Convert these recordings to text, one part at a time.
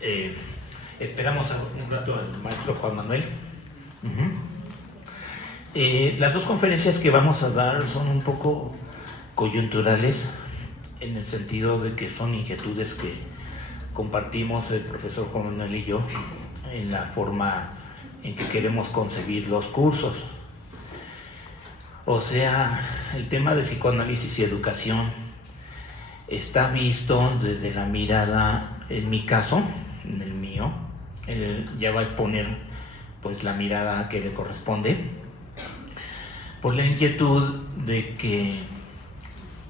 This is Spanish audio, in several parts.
Eh, Esperamos un rato al maestro Juan Manuel. Las dos conferencias que vamos a dar son un poco coyunturales, en el sentido de que son inquietudes que compartimos el profesor Juan Manuel y yo en la forma en que queremos concebir los cursos. O sea, el tema de psicoanálisis y educación está visto desde la mirada, en mi caso, en el mío, él ya va a exponer pues la mirada que le corresponde, por la inquietud de que,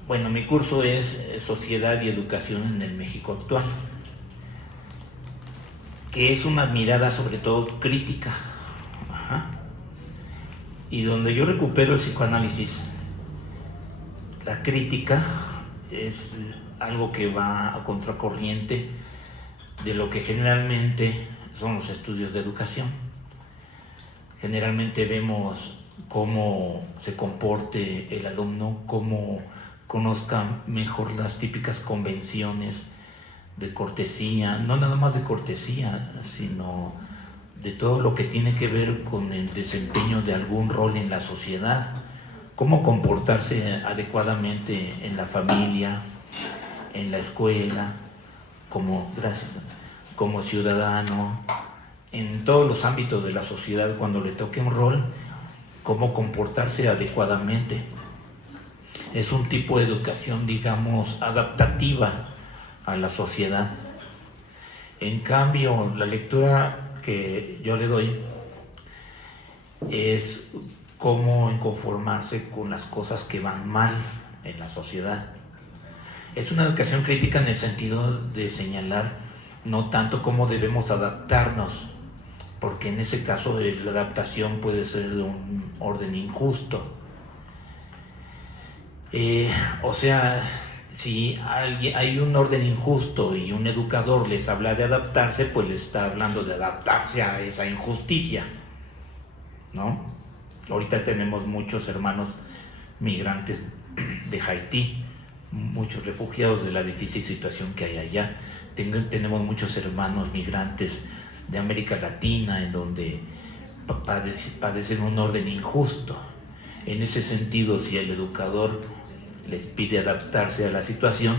bueno, mi curso es Sociedad y Educación en el México Actual, que es una mirada sobre todo crítica, y donde yo recupero el psicoanálisis. La crítica es algo que va a contracorriente de lo que generalmente son los estudios de educación. Generalmente vemos cómo se comporte el alumno, cómo conozca mejor las típicas convenciones de cortesía, no nada más de cortesía, sino de todo lo que tiene que ver con el desempeño de algún rol en la sociedad, cómo comportarse adecuadamente en la familia, en la escuela, como ciudadano, en todos los ámbitos de la sociedad. Cuando le toque un rol, cómo comportarse adecuadamente. Es un tipo de educación, digamos, adaptativa a la sociedad. En cambio, la lectura que yo le doy es cómo conformarse con las cosas que van mal en la sociedad. Es una educación crítica en el sentido de señalar no tanto cómo debemos adaptarnos, porque en ese caso la adaptación puede ser de un orden injusto. O sea, si hay un orden injusto y un educador les habla de adaptarse, pues les está hablando de adaptarse a esa injusticia, ¿no? Ahorita tenemos muchos hermanos migrantes de Haití, muchos refugiados de la difícil situación que hay allá. Tenemos muchos hermanos migrantes de América Latina en donde padecen un orden injusto. En ese sentido, si el educador les pide adaptarse a la situación,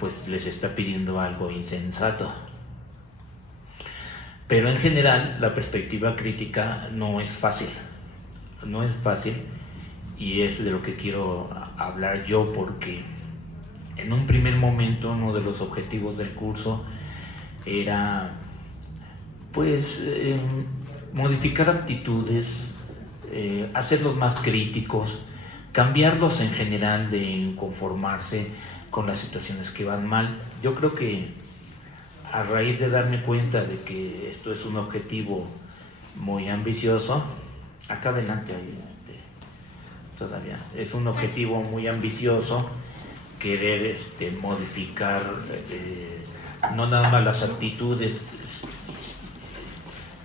pues les está pidiendo algo insensato. Pero en general, la perspectiva crítica no es fácil, y es de lo que quiero hablar yo, porque en un primer momento uno de los objetivos del curso era pues modificar actitudes, hacerlos más críticos, cambiarlos en general de conformarse con las situaciones que van mal. Yo creo que a raíz de darme cuenta de que esto es un objetivo muy ambicioso, acá adelante ahí, todavía, es un objetivo muy ambicioso querer modificar no nada más las actitudes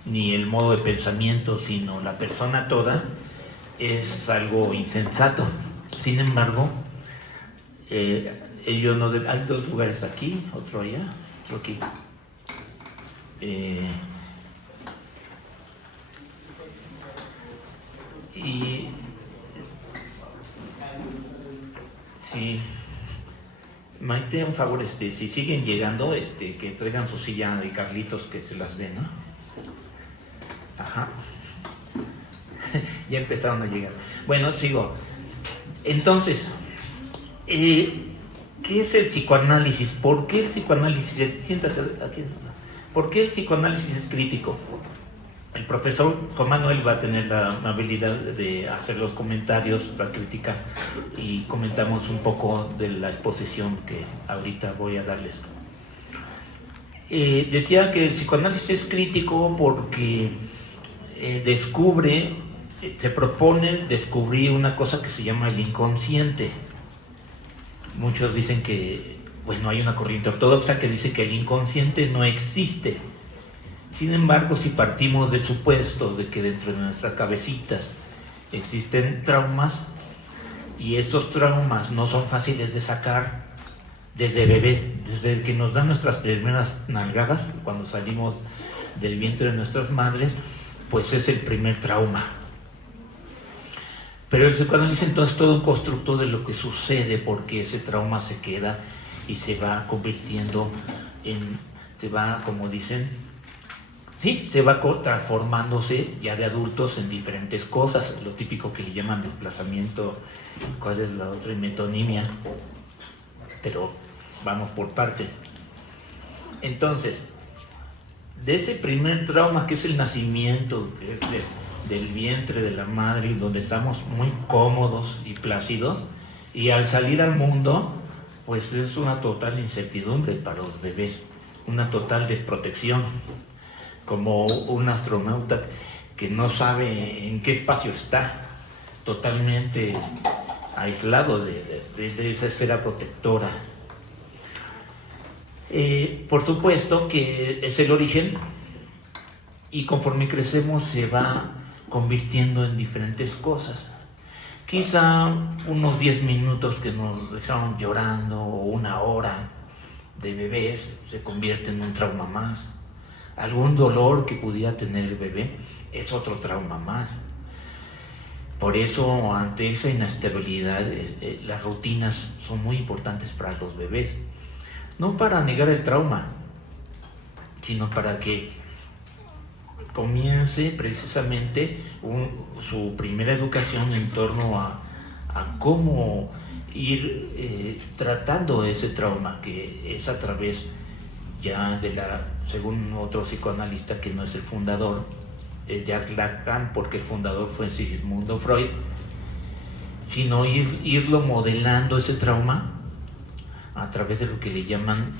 ni el modo de pensamiento, sino la persona toda, es algo insensato. Sin embargo, ellos no hay dos lugares aquí, otro allá, otro aquí. Y sí, Maite, un favor, si siguen llegando, que traigan su silla de Carlitos, que se las den, ¿no? Ajá. Ya empezaron a llegar. Bueno, sigo. Entonces, ¿qué es el psicoanálisis? ¿Por qué el psicoanálisis es... Siéntate aquí. ¿Por qué el psicoanálisis es crítico? El profesor Juan Manuel va a tener la amabilidad de hacer los comentarios, la crítica, y comentamos un poco de la exposición que ahorita voy a darles. Decía que el psicoanálisis es crítico porque se propone descubrir una cosa que se llama el inconsciente. Muchos dicen que, bueno, hay una corriente ortodoxa que dice que el inconsciente no existe. Sin embargo, si partimos del supuesto de que dentro de nuestras cabecitas existen traumas, y estos traumas no son fáciles de sacar, desde bebé, desde que nos dan nuestras primeras nalgadas, cuando salimos del vientre de nuestras madres, pues es el primer trauma. Pero el psicoanálisis entonces es todo un constructo de lo que sucede, porque ese trauma se queda y se va convirtiendo se va, como dicen, sí, se va transformándose ya de adultos en diferentes cosas, lo típico que le llaman desplazamiento, ¿cuál es la otra? Metonimia, pero vamos por partes. Entonces, de ese primer trauma que es el nacimiento, que es del vientre de la madre, donde estamos muy cómodos y plácidos, y al salir al mundo, pues es una total incertidumbre para los bebés, una total desprotección, como un astronauta que no sabe en qué espacio está, totalmente aislado de esa esfera protectora. Por supuesto que es el origen, y conforme crecemos se va convirtiendo en diferentes cosas. Quizá unos 10 minutos que nos dejaron llorando, o una hora de bebés, se convierte en un trauma más. Algún dolor que pudiera tener el bebé es otro trauma más. Por eso, ante esa inestabilidad, las rutinas son muy importantes para los bebés. No para negar el trauma, sino para que comience precisamente su primera educación en torno a cómo ir tratando ese trauma, que es a través ya según otro psicoanalista que no es el fundador, es Jacques Lacan, porque el fundador fue Sigmund Freud, sino irlo modelando ese trauma a través de lo que le llaman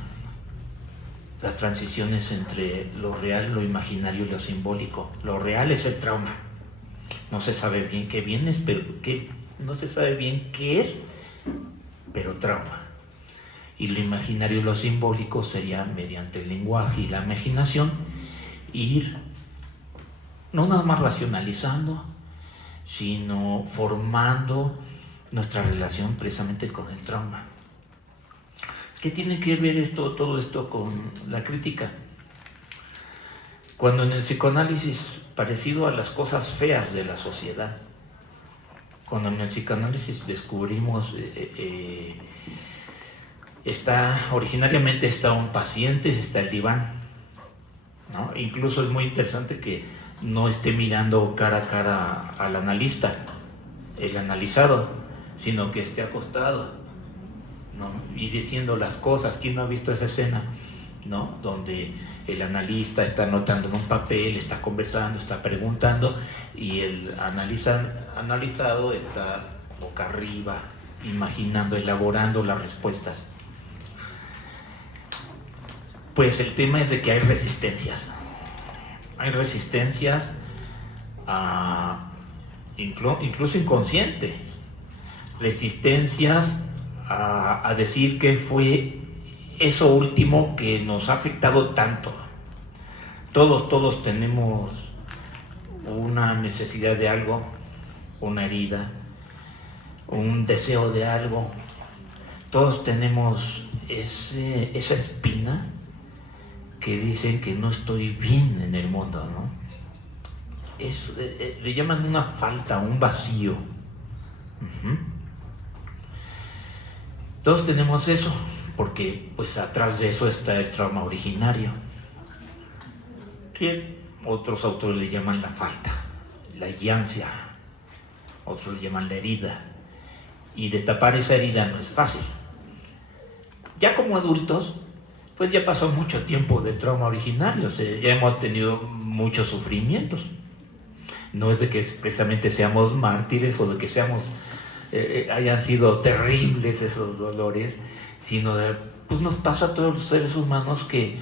las transiciones entre lo real, lo imaginario y lo simbólico. Lo real es el trauma. No se sabe bien qué viene, no se sabe bien qué es, pero trauma. Y lo imaginario y lo simbólico sería mediante el lenguaje y la imaginación ir no nada más racionalizando, sino formando nuestra relación precisamente con el trauma. ¿Qué tiene que ver todo esto con la crítica? Cuando en el psicoanálisis, parecido a las cosas feas de la sociedad, cuando en el psicoanálisis descubrimos, originariamente está un paciente, está el diván, ¿no? Incluso es muy interesante que no esté mirando cara a cara al analista, el analizado, sino que esté acostado, ¿no? Y diciendo las cosas. ¿Quién no ha visto esa escena, ¿no? Donde el analista está anotando en un papel, está conversando, está preguntando, y el analizado está boca arriba, imaginando, elaborando las respuestas. Pues el tema es de que hay resistencias. Hay resistencias incluso inconscientes. Resistencias a decir que fue eso último que nos ha afectado tanto. Todos tenemos una necesidad de algo, una herida, un deseo de algo. Todos tenemos esa espina que dicen que no estoy bien en el mundo, ¿no? Le llaman una falta, un vacío. Uh-huh. Todos tenemos eso, porque pues atrás de eso está el trauma originario, que otros autores le llaman la falta, la ansia, otros le llaman la herida, y destapar esa herida no es fácil. Ya como adultos, pues ya pasó mucho tiempo de trauma originario, ya hemos tenido muchos sufrimientos. No es de que precisamente seamos mártires o de que hayan sido terribles esos dolores, sino pues nos pasa a todos los seres humanos que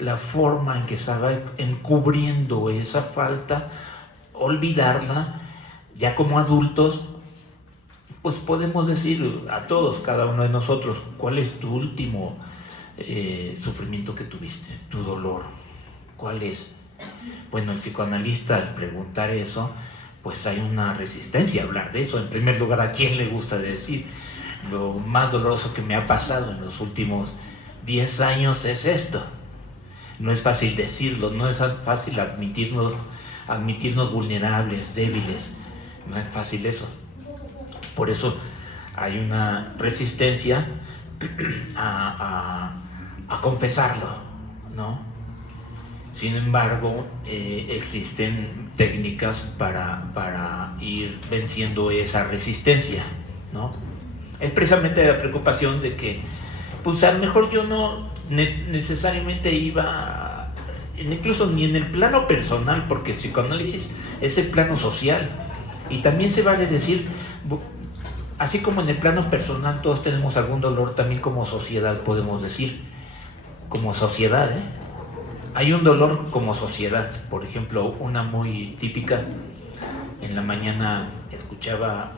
la forma en que se va encubriendo esa falta, olvidarla, ya como adultos, pues podemos decir a todos, cada uno de nosotros, ¿cuál es tu último sufrimiento que tuviste? Tu dolor, ¿cuál es? Bueno, el psicoanalista, al preguntar eso, pues hay una resistencia a hablar de eso. En primer lugar, ¿a quién le gusta decir lo más doloroso que me ha pasado en los últimos 10 años es esto. No es fácil decirlo, no es fácil admitirnos vulnerables, débiles. No es fácil eso. Por eso hay una resistencia a confesarlo, ¿no? Sin embargo, existen técnicas para ir venciendo esa resistencia, ¿no? Es precisamente la preocupación de que, pues a lo mejor yo no necesariamente iba, incluso ni en el plano personal, porque el psicoanálisis es el plano social, y también se vale decir, así como en el plano personal todos tenemos algún dolor, también como sociedad podemos decir, como sociedad, hay un dolor como sociedad. Por ejemplo, una muy típica, en la mañana escuchaba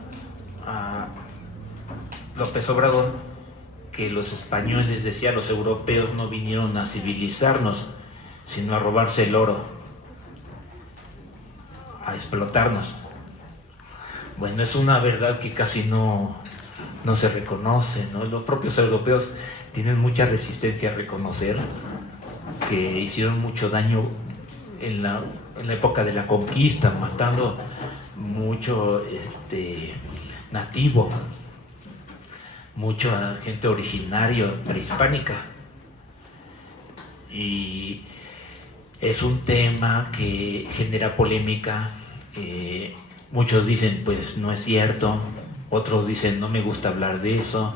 a López Obrador que los españoles, decía, los europeos no vinieron a civilizarnos, sino a robarse el oro, a explotarnos. Bueno, es una verdad que casi no se reconoce, ¿no? Los propios europeos tienen mucha resistencia a reconocer que hicieron mucho daño en la época de la conquista, matando mucho nativo, mucha gente originaria, prehispánica. Y es un tema que genera polémica. Muchos dicen, pues no es cierto, otros dicen, no me gusta hablar de eso,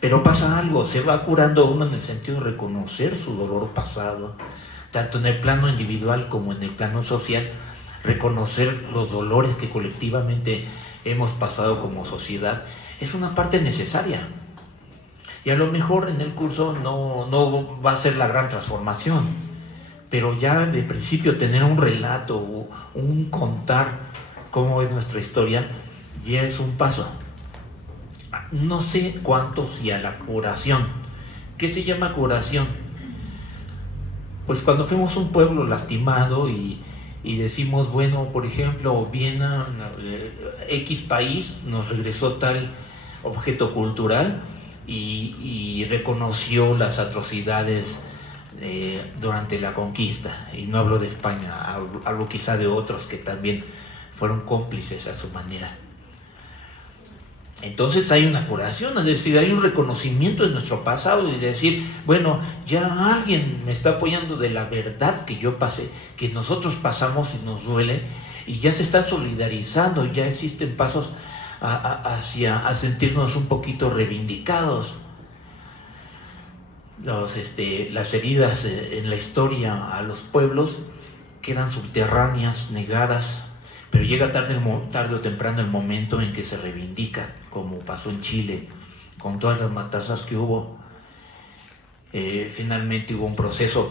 pero pasa algo, se va curando uno en el sentido de reconocer su dolor pasado, tanto en el plano individual como en el plano social, reconocer los dolores que colectivamente hemos pasado como sociedad, es una parte necesaria. Y a lo mejor en el curso no va a ser la gran transformación, pero ya de principio tener un relato, un contar cómo es nuestra historia, ya es un paso. No sé cuánto si a la curación. ¿Qué se llama curación? Pues cuando fuimos un pueblo lastimado y decimos, bueno, por ejemplo, Viena, X país nos regresó tal objeto cultural y reconoció las atrocidades durante la conquista. Y no hablo de España, hablo quizá de otros que también fueron cómplices a su manera. Entonces hay una curación, es decir, hay un reconocimiento de nuestro pasado y decir, bueno, ya alguien me está apoyando de la verdad que yo pasé, que nosotros pasamos y nos duele, y ya se están solidarizando, ya existen pasos hacia sentirnos un poquito reivindicados. Las heridas en la historia a los pueblos quedan subterráneas, negadas, pero llega tarde o temprano el momento en que se reivindica, como pasó en Chile, con todas las matanzas que hubo. Finalmente hubo un proceso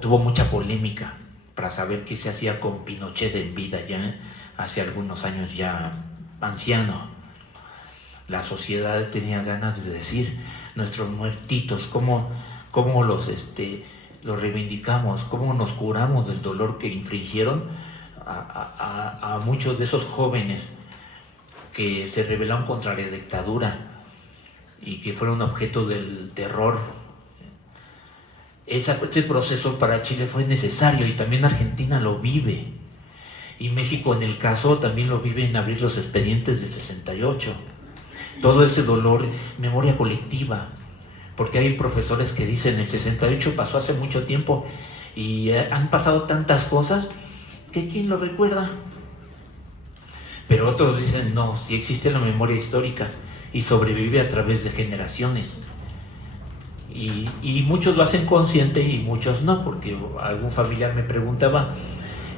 tuvo mucha polémica para saber qué se hacía con Pinochet en vida, ya hace algunos años ya anciano. La sociedad tenía ganas de decir, nuestros muertitos, cómo los reivindicamos, cómo nos curamos del dolor que infligieron a muchos de esos jóvenes que se rebelaron contra la dictadura y que fueron objeto del terror. Este proceso para Chile fue necesario y también Argentina lo vive, y México en el caso también lo vive en abrir los expedientes del 68. Todo ese dolor, memoria colectiva, porque hay profesores que dicen el 68 pasó hace mucho tiempo y han pasado tantas cosas que ¿quién lo recuerda? Pero otros dicen, no, sí existe la memoria histórica y sobrevive a través de generaciones. Y muchos lo hacen consciente y muchos no, porque algún familiar me preguntaba,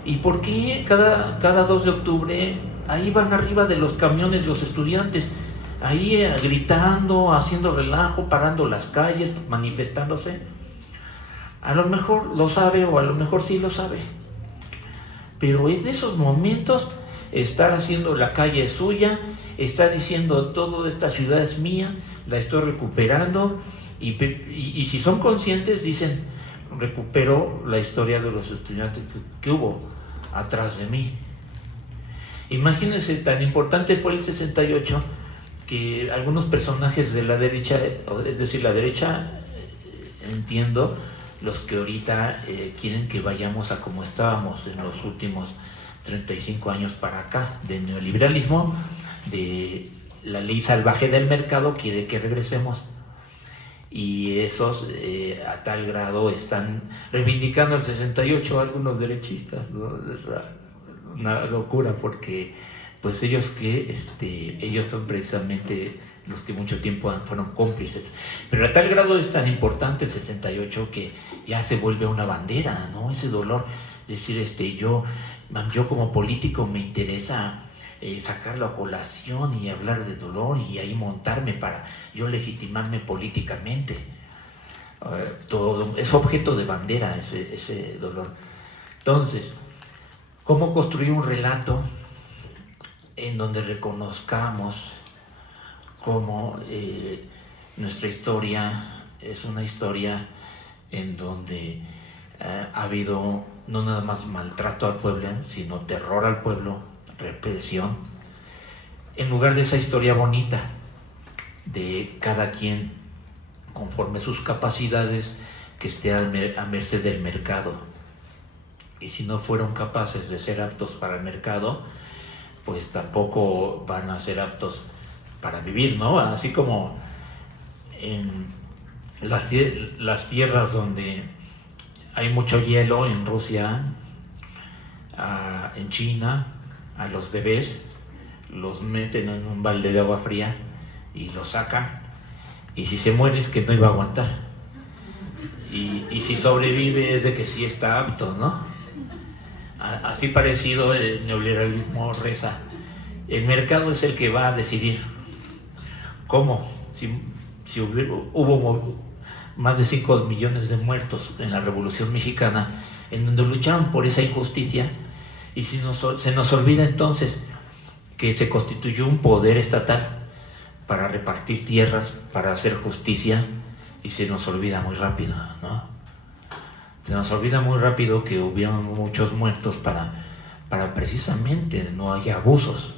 ¿y por qué cada 2 de octubre ahí van arriba de los camiones los estudiantes? Ahí gritando, haciendo relajo, parando las calles, manifestándose. A lo mejor lo sabe o a lo mejor sí lo sabe. Pero en esos momentos estar haciendo la calle suya, está diciendo toda esta ciudad es mía, la estoy recuperando, y si son conscientes dicen, recupero la historia de los estudiantes que hubo atrás de mí. Imagínense, tan importante fue el 68 que algunos personajes de la derecha, es decir, la derecha, entiendo, los que ahorita quieren que vayamos a como estábamos en los últimos 35 años para acá, de neoliberalismo, de la ley salvaje del mercado, quiere que regresemos. Y esos a tal grado están reivindicando el 68 algunos derechistas, ¿no? Es una locura, porque pues ellos son precisamente los que mucho tiempo fueron cómplices. Pero a tal grado es tan importante el 68 que ya se vuelve una bandera, ¿no? Ese dolor, decir, yo como político me interesa sacarlo a colación y hablar de dolor y ahí montarme para yo legitimarme políticamente. Todo es objeto de bandera ese dolor. Entonces, ¿cómo construir un relato en donde reconozcamos cómo nuestra historia es una historia en donde ha habido no nada más maltrato al pueblo, sino terror al pueblo, represión, en lugar de esa historia bonita de cada quien conforme sus capacidades, que esté a merced del mercado? Y si no fueron capaces de ser aptos para el mercado, pues tampoco van a ser aptos para vivir, ¿no? Así como en las tierras donde hay mucho hielo, en Rusia, en China, a los bebés los meten en un balde de agua fría y los sacan, y si se muere es que no iba a aguantar, y si sobrevive es de que sí está apto, ¿no? Así parecido el neoliberalismo reza: el mercado es el que va a decidir. ¿Cómo? Si hubo más de 5 millones de muertos en la Revolución Mexicana, en donde lucharon por esa injusticia, y se nos olvida entonces que se constituyó un poder estatal para repartir tierras, para hacer justicia, y se nos olvida muy rápido, ¿no? Se nos olvida muy rápido que hubieron muchos muertos para precisamente no haya abusos.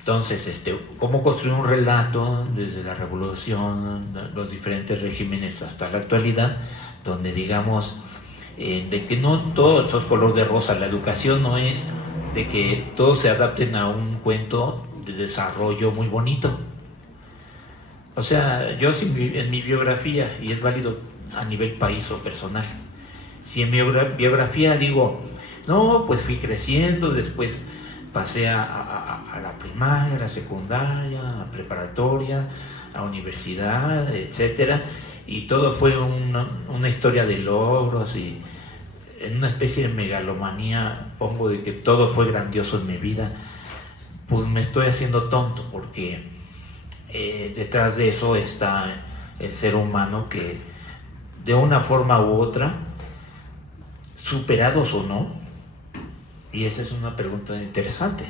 Entonces, ¿cómo construir un relato desde la revolución, los diferentes regímenes hasta la actualidad, donde digamos de que no todo eso es color de rosa? La educación no es de que todos se adapten a un cuento de desarrollo muy bonito. O sea, yo en mi biografía, y es válido a nivel país o personal, si en mi biografía digo, no, pues fui creciendo, después pasé a la primaria, a la secundaria, a preparatoria, a universidad, etcétera, y todo fue una historia de logros, y en una especie de megalomanía pongo de que todo fue grandioso en mi vida, pues me estoy haciendo tonto, porque detrás de eso está el ser humano que de una forma u otra, superados o no, y esa es una pregunta interesante.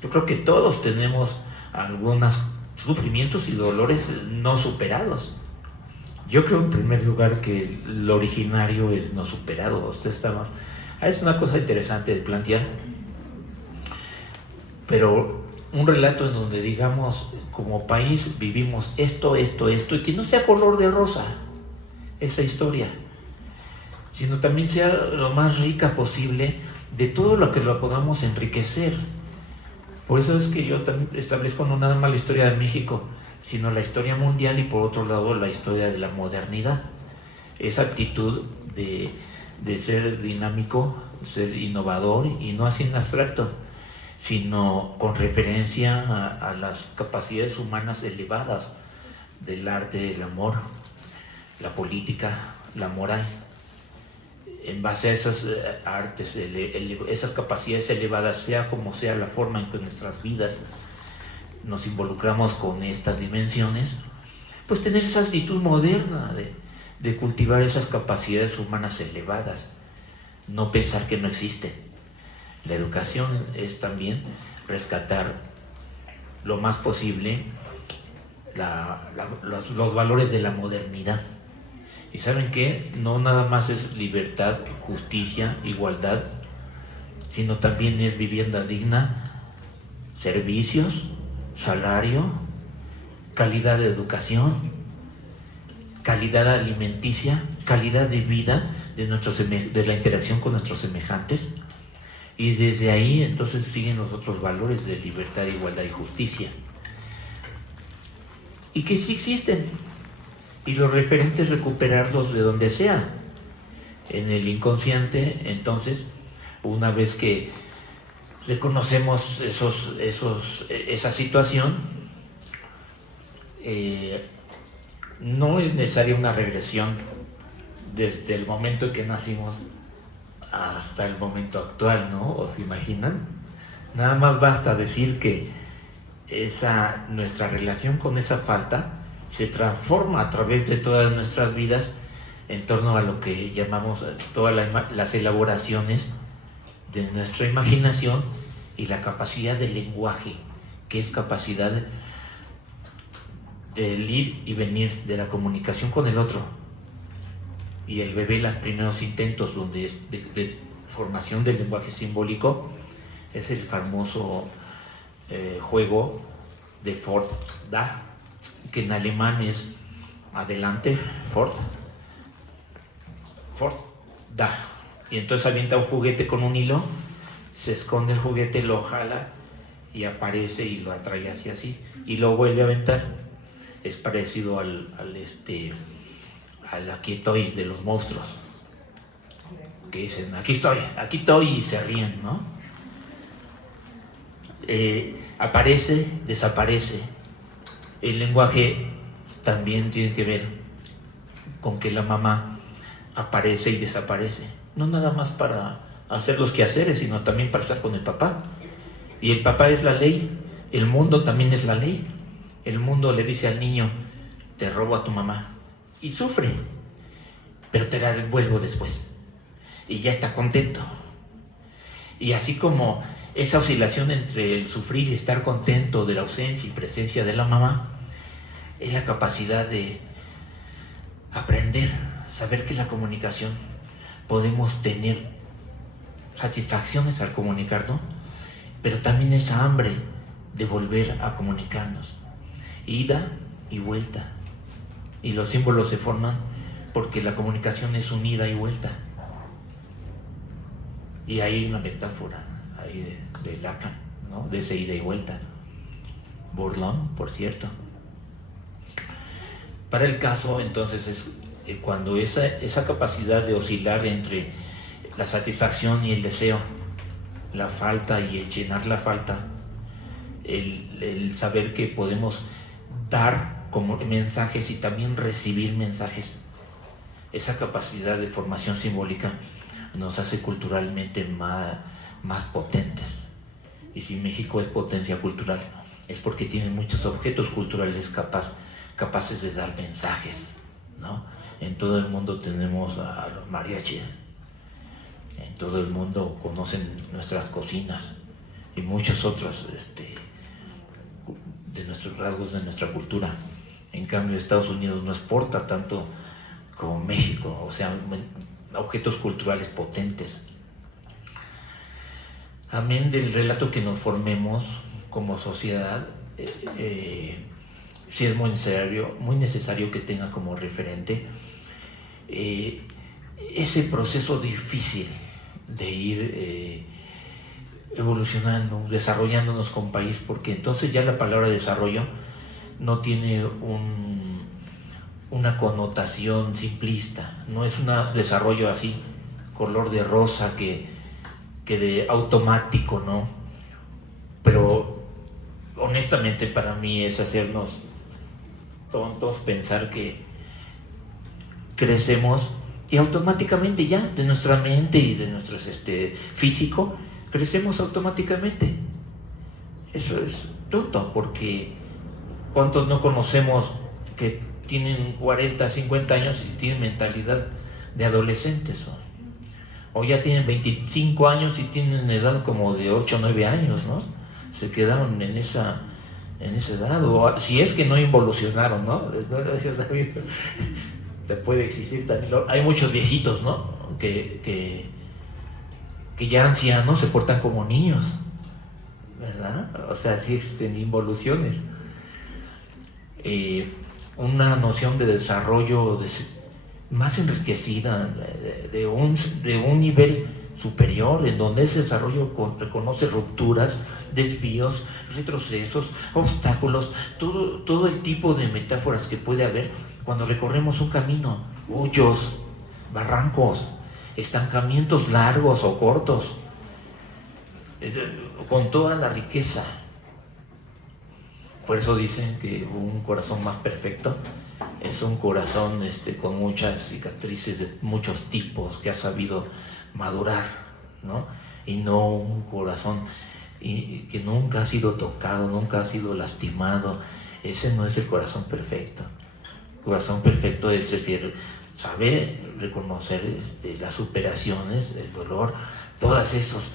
Yo creo que todos tenemos algunos sufrimientos y dolores no superados. Yo creo en primer lugar que lo originario es no superado. Es una cosa interesante de plantear, pero un relato en donde digamos como país vivimos esto, y que no sea color de rosa esa historia, sino también sea lo más rica posible de todo lo que lo podamos enriquecer. Por eso es que yo también establezco no nada más la historia de México, sino la historia mundial, y por otro lado la historia de la modernidad. Esa actitud de ser dinámico, ser innovador, y no así en abstracto, sino con referencia a las capacidades humanas elevadas del arte, el amor, la política, la moral. En base a esas artes, esas capacidades elevadas, sea como sea la forma en que nuestras vidas nos involucramos con estas dimensiones, pues tener esa actitud moderna de cultivar esas capacidades humanas elevadas, no pensar que no existen. La educación es también rescatar lo más posible los valores de la modernidad. ¿Y saben qué? No nada más es libertad, justicia, igualdad, sino también es vivienda digna, servicios, salario, calidad de educación, calidad alimenticia, calidad de vida de la interacción con nuestros semejantes. Y desde ahí entonces siguen los otros valores de libertad, igualdad y justicia. Y que sí existen. Y los referentes recuperarlos de donde sea. En el inconsciente, entonces, una vez que reconocemos esa situación, no es necesaria una regresión desde el momento en que nacimos hasta el momento actual, ¿no? ¿Os imaginan? Nada más basta decir que nuestra relación con esa falta se transforma a través de todas nuestras vidas en torno a lo que llamamos todas las elaboraciones de nuestra imaginación y la capacidad del lenguaje, que es capacidad del ir y venir, de la comunicación con el otro. Y el bebé, los primeros intentos donde es de formación del lenguaje simbólico, es el famoso juego de Fort da, que en alemán es adelante, Fort da. Y entonces avienta un juguete con un hilo, se esconde el juguete, lo jala y aparece y lo atrae hacia así, y lo vuelve a aventar. Es parecido al aquí estoy de los monstruos, que dicen aquí estoy y se ríen, ¿no? Aparece, desaparece. El lenguaje también tiene que ver con que la mamá aparece y desaparece, no nada más para hacer los quehaceres, sino también para estar con el papá. Y el papá es la ley, el mundo también es la ley. El mundo le dice al niño, te robo a tu mamá, y sufre, pero te la devuelvo después, y ya está contento. Y así como esa oscilación entre el sufrir y estar contento de la ausencia y presencia de la mamá, es la capacidad de aprender, saber que en la comunicación podemos tener satisfacciones al comunicarnos, pero también esa hambre de volver a comunicarnos, ida y vuelta. Y los símbolos se forman porque la comunicación es un ida y vuelta. Y hay una metáfora ahí de Lacan, ¿no? De ese ida y vuelta. Bourdieu, por cierto. Para el caso, entonces, es cuando esa capacidad de oscilar entre la satisfacción y el deseo, la falta y el llenar la falta, el saber que podemos dar como mensajes y también recibir mensajes, esa capacidad de formación simbólica nos hace culturalmente más potentes. Y si México es potencia cultural, es porque tiene muchos objetos culturales capaces de dar mensajes, ¿no? En todo el mundo tenemos a los mariachis, en todo el mundo conocen nuestras cocinas y muchos otros de nuestros rasgos de nuestra cultura. En cambio, Estados Unidos no exporta tanto como México, o sea, objetos culturales potentes. Amén del relato que nos formemos como sociedad, sí es muy necesario que tenga como referente ese proceso difícil de ir evolucionando, desarrollándonos como país, porque entonces ya la palabra desarrollo no tiene una connotación simplista, no es un desarrollo así, color de rosa que de automático, ¿no? Pero honestamente para mí es hacernos tontos pensar que crecemos y automáticamente ya de nuestra mente y de nuestro físico crecemos automáticamente. Eso es tonto, porque ¿cuántos no conocemos que tienen 40, 50 años y tienen mentalidad de adolescentes? O ya tienen 25 años y tienen edad como de 8 o 9 años, ¿no? Se quedaron en esa edad, o si es que no involucionaron, ¿no? Gracias, David. Te puede existir también. Hay muchos viejitos, ¿no? Que ya ancianos se portan como niños ¿verdad? O sea, existen involuciones. Una noción de desarrollo más enriquecida, de un nivel superior, en donde ese desarrollo reconoce rupturas, desvíos, retrocesos, obstáculos, todo el tipo de metáforas que puede haber cuando recorremos un camino, hoyos, barrancos, estancamientos largos o cortos, con toda la riqueza. Por eso dicen que un corazón más perfecto es un corazón con muchas cicatrices de muchos tipos, que ha sabido madurar, ¿no? Y no un corazón que nunca ha sido tocado, nunca ha sido lastimado. Ese no es el corazón perfecto. El corazón perfecto es el que sabe reconocer las superaciones, el dolor, todas esas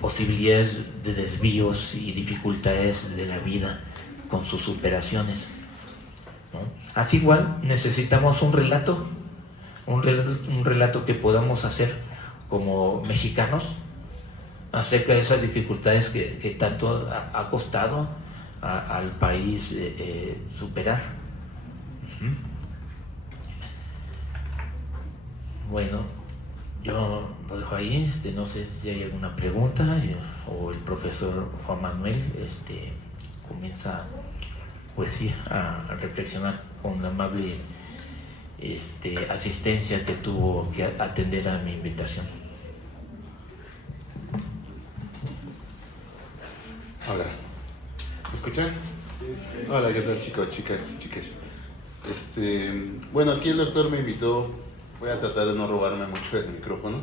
posibilidades de desvíos y dificultades de la vida con sus superaciones, ¿no? Así igual necesitamos un relato que podamos hacer como mexicanos acerca de esas dificultades que tanto ha costado al país superar. Bueno, yo lo dejo ahí, no sé si hay alguna pregunta o el profesor Juan Manuel comienza pues sí a reflexionar con la amable asistencia que tuvo que atender a mi invitación. Hola, ¿me escuchan? Sí. Hola, ¿qué tal, chicos, chicas, chiques? Bueno, aquí el doctor me invitó, voy a tratar de no robarme mucho el micrófono.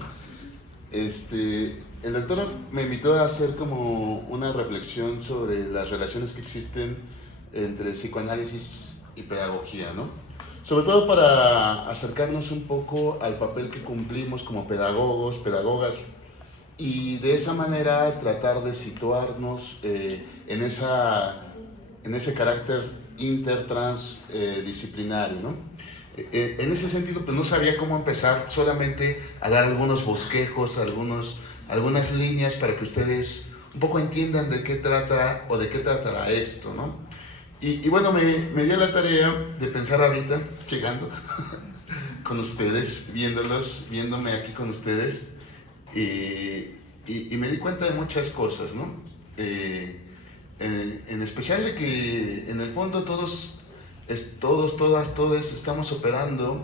El doctor me invitó a hacer como una reflexión sobre las relaciones que existen entre psicoanálisis y pedagogía, ¿no? Sobre todo para acercarnos un poco al papel que cumplimos como pedagogos, pedagogas, y de esa manera tratar de situarnos en ese carácter intertransdisciplinario, ¿no? En ese sentido, pues no sabía cómo empezar, solamente a dar algunos bosquejos, algunas líneas para que ustedes un poco entiendan de qué trata o de qué tratará esto, ¿no? Y bueno, me dio la tarea de pensar ahorita, llegando con ustedes, viéndome aquí con ustedes, y me di cuenta de muchas cosas, ¿no? En especial de que en el fondo todos, todas estamos operando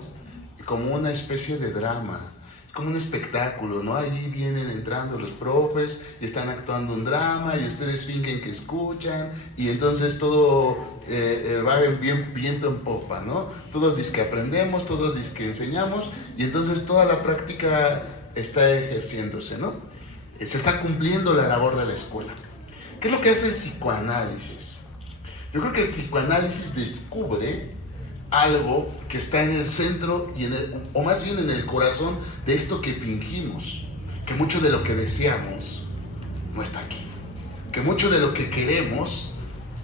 como una especie de drama, como un espectáculo, ¿no? Ahí vienen entrando los profes y están actuando un drama y ustedes fingen que escuchan y entonces todo va bien viento en popa, ¿no? Todos dizque aprendemos, todos dizque enseñamos y entonces toda la práctica está ejerciéndose, ¿no? Se está cumpliendo la labor de la escuela. ¿Qué es lo que hace el psicoanálisis? Yo creo que el psicoanálisis descubre algo que está en el centro, o más bien en el corazón de esto que fingimos, que mucho de lo que deseamos no está aquí, que mucho de lo que queremos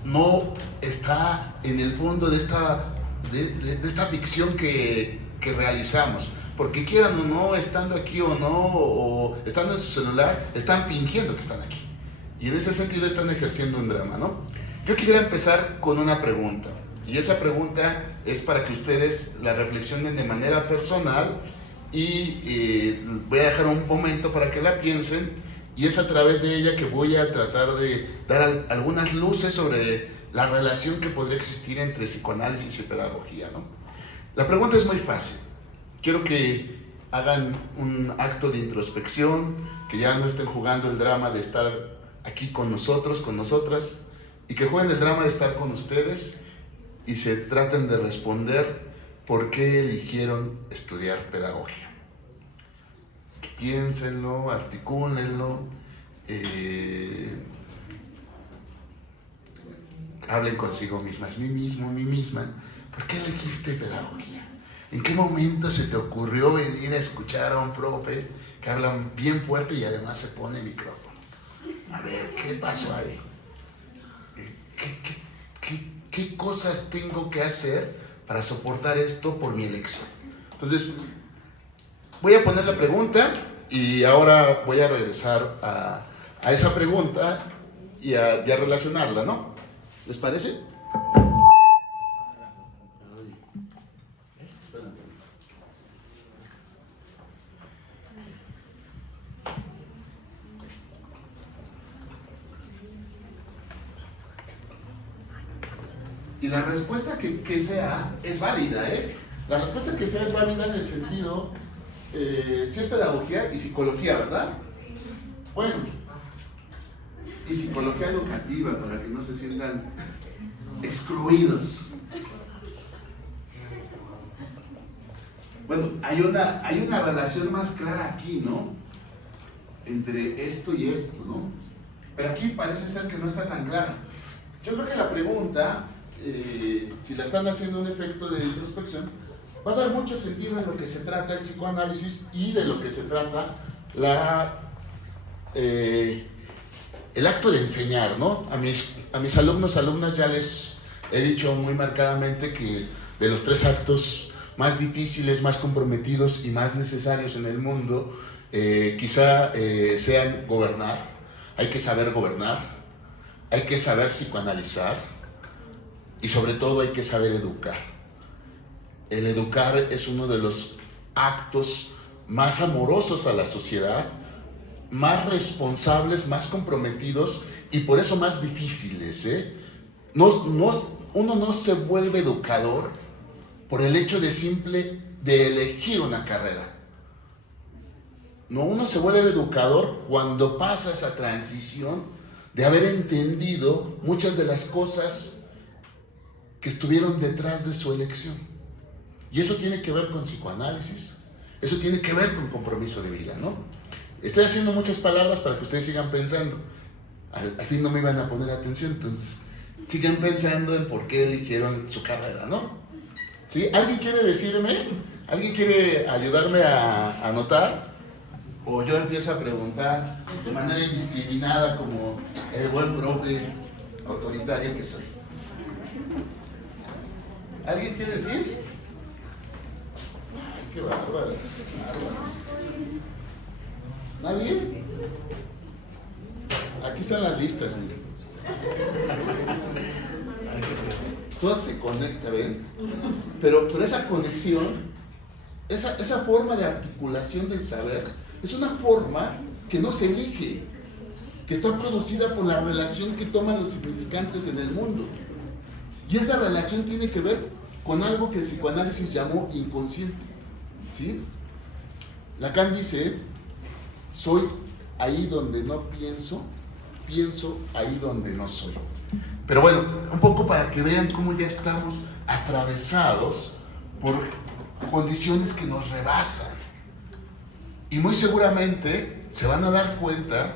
no está en el fondo de esta ficción que realizamos, porque quieran o no, estando aquí o no, o estando en su celular, están fingiendo que están aquí, y en ese sentido están ejerciendo un drama, ¿no? Yo quisiera empezar con una pregunta. Y esa pregunta es para que ustedes la reflexionen de manera personal y voy a dejar un momento para que la piensen y es a través de ella que voy a tratar de dar algunas luces sobre la relación que podría existir entre psicoanálisis y pedagogía, ¿no? La pregunta es muy fácil. Quiero que hagan un acto de introspección, que ya no estén jugando el drama de estar aquí con nosotros, con nosotras, y que jueguen el drama de estar con ustedes y se traten de responder por qué eligieron estudiar pedagogía. Piénsenlo, articúlenlo, hablen consigo mismas, mí mismo, mí misma. ¿Por qué elegiste pedagogía? ¿En qué momento se te ocurrió venir a escuchar a un profe que habla bien fuerte y además se pone el micrófono? A ver, ¿qué pasó ahí? ¿Qué cosas tengo que hacer para soportar esto por mi elección? Entonces, voy a poner la pregunta y ahora voy a regresar a a esa pregunta y a relacionarla, ¿no? ¿Les parece? Y la respuesta que sea es válida, ¿eh? La respuesta que sea es válida en el sentido, si es pedagogía y psicología, ¿verdad? Bueno, y psicología educativa, para que no se sientan excluidos. Bueno, hay una relación más clara aquí, ¿no? Entre esto y esto, ¿no? Pero aquí parece ser que no está tan clara. Yo creo que la pregunta, si la están haciendo un efecto de introspección, va a dar mucho sentido en lo que se trata el psicoanálisis y de lo que se trata el acto de enseñar, ¿no? A mis alumnos, alumnas, ya les he dicho muy marcadamente que de los 3 actos más difíciles, más comprometidos y más necesarios en el mundo, quizá sean gobernar. Hay que saber gobernar, hay que saber psicoanalizar y sobre todo hay que saber educar. El educar es uno de los actos más amorosos a la sociedad, más responsables, más comprometidos y por eso más difíciles, ¿eh? Uno no se vuelve educador por el hecho de elegir una carrera. No, uno se vuelve educador cuando pasa esa transición de haber entendido muchas de las cosas que estuvieron detrás de su elección. Y eso tiene que ver con psicoanálisis, eso tiene que ver con compromiso de vida, ¿no? Estoy haciendo muchas palabras para que ustedes sigan pensando. Al fin no me iban a poner atención, entonces sigan pensando en por qué eligieron su carrera, ¿no? ¿Sí? ¿Alguien quiere decirme? ¿Alguien quiere ayudarme a anotar? O yo empiezo a preguntar de manera indiscriminada como el buen profe autoritario que soy. ¿Alguien quiere decir? Ay, qué bárbaros. ¿Nadie? Aquí están las listas, miren. Todas se conectan, ¿ven? Pero esa conexión, esa forma de articulación del saber, es una forma que no se elige, que está producida por la relación que toman los significantes en el mundo. Y esa relación tiene que ver con algo que el psicoanálisis llamó inconsciente, ¿sí? Lacan dice, soy ahí donde no pienso, pienso ahí donde no soy. Pero bueno, un poco para que vean cómo ya estamos atravesados por condiciones que nos rebasan. Y muy seguramente se van a dar cuenta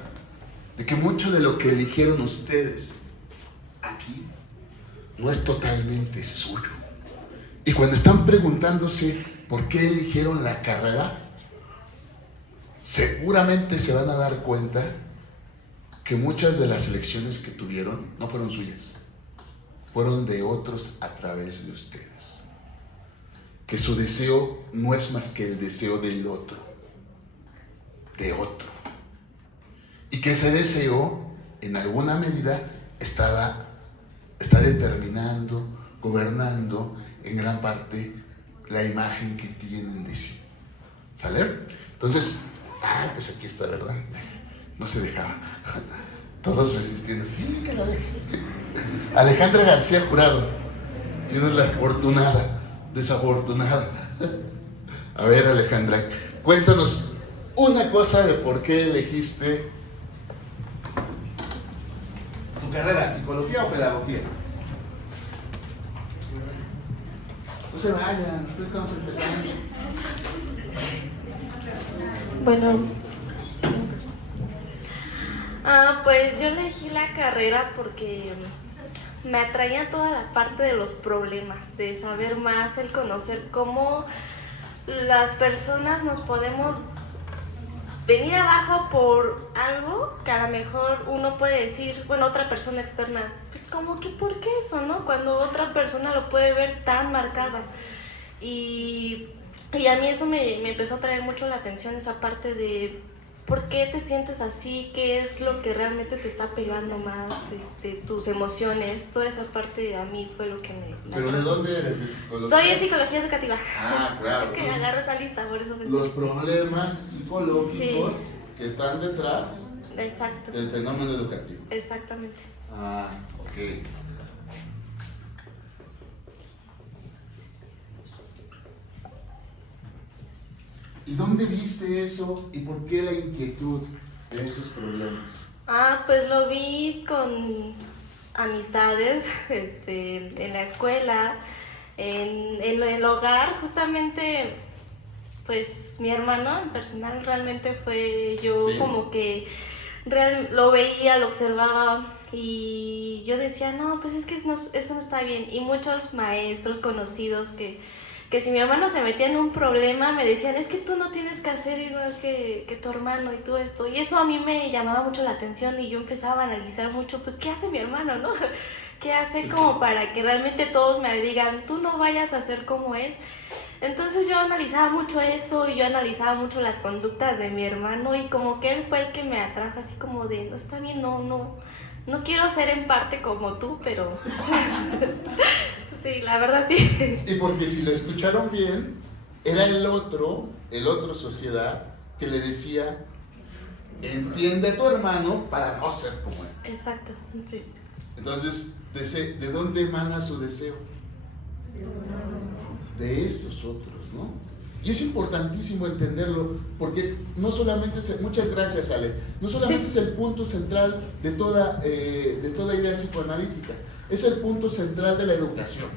de que mucho de lo que eligieron ustedes aquí no es totalmente suyo. Y cuando están preguntándose por qué eligieron la carrera, seguramente se van a dar cuenta que muchas de las elecciones que tuvieron no fueron suyas, fueron de otros a través de ustedes. Que su deseo no es más que el deseo del otro, de otro. Y que ese deseo, en alguna medida, está determinando, gobernando en gran parte la imagen que tienen de sí. ¿Sale? Entonces, pues aquí está, ¿verdad? No se dejaba. Todos resistiendo. Sí, que la deje. Alejandra García Jurado. Tienes la afortunada, desafortunada. A ver, Alejandra, cuéntanos una cosa de por qué elegiste tu carrera, psicología o pedagogía. No se vayan, nosotros estamos empezando. Bueno, pues yo elegí la carrera porque me atraía toda la parte de los problemas, de saber más, el conocer cómo las personas nos podemos venir abajo por algo que a lo mejor uno puede decir, bueno, otra persona externa, pues como que ¿por qué eso, no? Cuando otra persona lo puede ver tan marcada. Y a mí eso me empezó a traer mucho la atención, esa parte de ¿por qué te sientes así? ¿Qué es lo que realmente te está pegando más? Tus emociones, toda esa parte a mí fue lo que me ¿Pero de atrajo. dónde eres? ¿De psicología? Soy de psicología educativa. Ah, claro. Es que Entonces, agarro esa lista, por eso pensé. los problemas psicológicos Sí. que están detrás Exacto, del fenómeno educativo. exactamente. Ah, ok. ¿Y dónde viste eso y por qué la inquietud de esos problemas? Pues lo vi con amistades, en la escuela, en el hogar, justamente, pues mi hermano en personal realmente fue yo Bien. como que lo veía, lo observaba y yo decía, no, pues es que eso no está bien. Y muchos maestros conocidos que si mi hermano se metía en un problema me decían, es que tú no tienes que hacer igual que tu hermano y todo esto. Y eso a mí me llamaba mucho la atención y yo empezaba a analizar mucho, pues, ¿qué hace mi hermano, no? ¿Qué hace como para que realmente todos me digan, tú no vayas a ser como él? Entonces yo analizaba mucho eso y yo analizaba mucho las conductas de mi hermano y como que él fue el que me atrajo así como de, no está bien, no quiero ser en parte como tú, pero sí, la verdad sí. Y porque si lo escucharon bien, era el otro sociedad, que le decía, entiende a tu hermano para no ser como él. Exacto, sí. Entonces, ¿de dónde emana su deseo? De esos otros, ¿no? Y es importantísimo entenderlo, porque no solamente muchas gracias, Ale, no solamente es el punto central de toda idea psicoanalítica, es el punto central de la educación.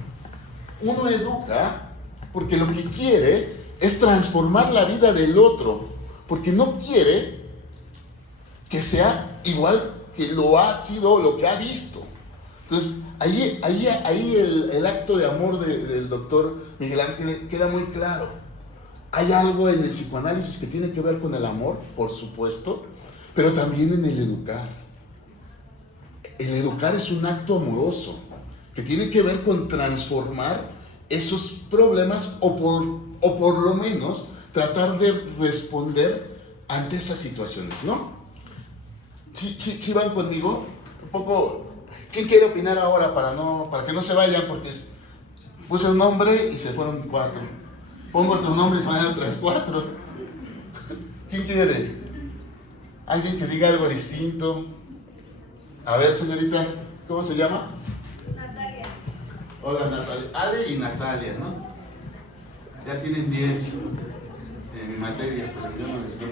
Uno educa porque lo que quiere es transformar la vida del otro, porque no quiere que sea igual que lo ha sido, lo que ha visto. Entonces, ahí el acto de amor del doctor Miguel Ángel queda muy claro. Hay algo en el psicoanálisis que tiene que ver con el amor, por supuesto, pero también en el educar. El educar es un acto amoroso que tiene que ver con transformar esos problemas o por lo menos tratar de responder ante esas situaciones, ¿no? ¿Sí van conmigo? Un poco. ¿Quién quiere opinar ahora para que no se vayan? Porque puse un nombre y se fueron 4. Pongo otro nombre y se van otras 4. ¿Quién quiere? ¿Alguien que diga algo distinto? A ver, señorita, ¿cómo se llama? Natalia. Hola, Natalia. Ale y Natalia, ¿no? Ya tienen 10 en mi materia, pero yo no les doy.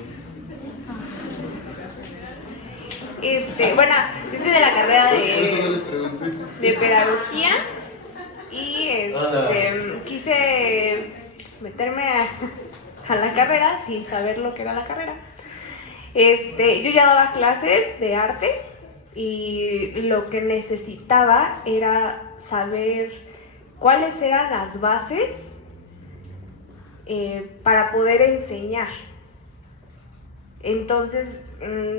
Bueno, yo soy de la carrera Por eso no les pregunté. de pedagogía y Hola. quise meterme a la carrera sin saber lo que era la carrera. Yo ya daba clases de arte y lo que necesitaba era saber cuáles eran las bases para poder enseñar. Entonces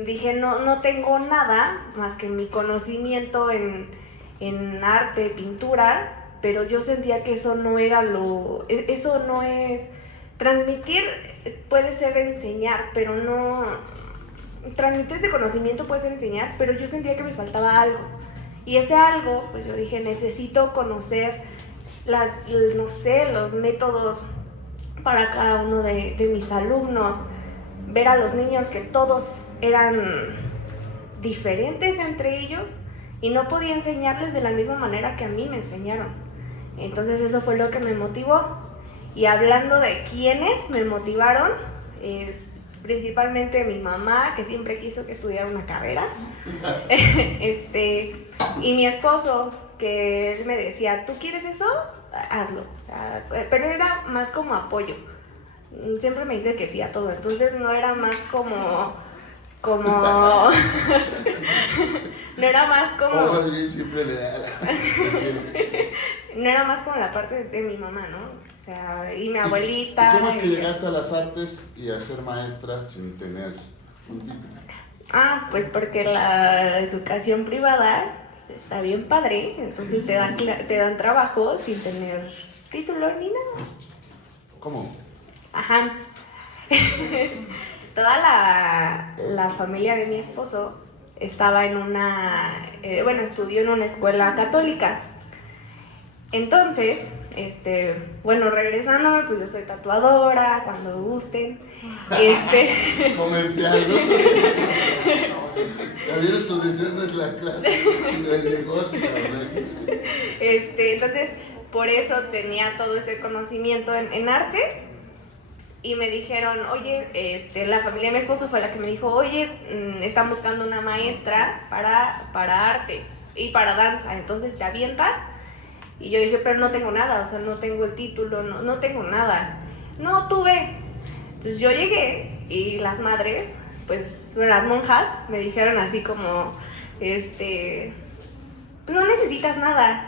dije, no tengo nada más que mi conocimiento en arte, pintura, pero yo sentía que eso no era eso no es, transmitir puede ser enseñar, pero no, transmitir ese conocimiento puede ser enseñar, pero yo sentía que me faltaba algo, y ese algo, pues yo dije, necesito conocer los métodos para cada uno de mis alumnos, ver a los niños que todos eran diferentes entre ellos y no podía enseñarles de la misma manera que a mí me enseñaron. Entonces eso fue lo que me motivó. Y hablando de quiénes me motivaron, principalmente mi mamá, que siempre quiso que estudiara una carrera, y mi esposo, que él me decía, ¿tú quieres eso? Hazlo. O sea, pero era más como apoyo. Siempre me dice que sí a todo, entonces no era más como no era más como O más bien siempre le da no era más como la parte de mi mamá, ¿no? O sea, y mi ¿Y abuelita. cómo es que llegaste a las artes y a ser maestra sin tener un título? Pues porque la educación privada pues, está bien padre, entonces te dan trabajo sin tener título ni nada. ¿Cómo? Ajá. toda la familia de mi esposo estaba en estudió en una escuela católica. Entonces, regresándome, pues yo soy tatuadora, cuando gusten. Comercial, ¿no? También su deseo no es la clase, sino el negocio, ¿no? Entonces, por eso tenía todo ese conocimiento en arte. Y me dijeron, oye, la familia de mi esposo fue la que me dijo, oye, están buscando una maestra para arte y para danza, entonces ¿te avientas? Y yo dije, pero no tengo nada, o sea, no tengo el título, no tengo nada. No, tú ve. Entonces yo llegué y las madres, pues, las monjas, me dijeron así como, pero no necesitas nada.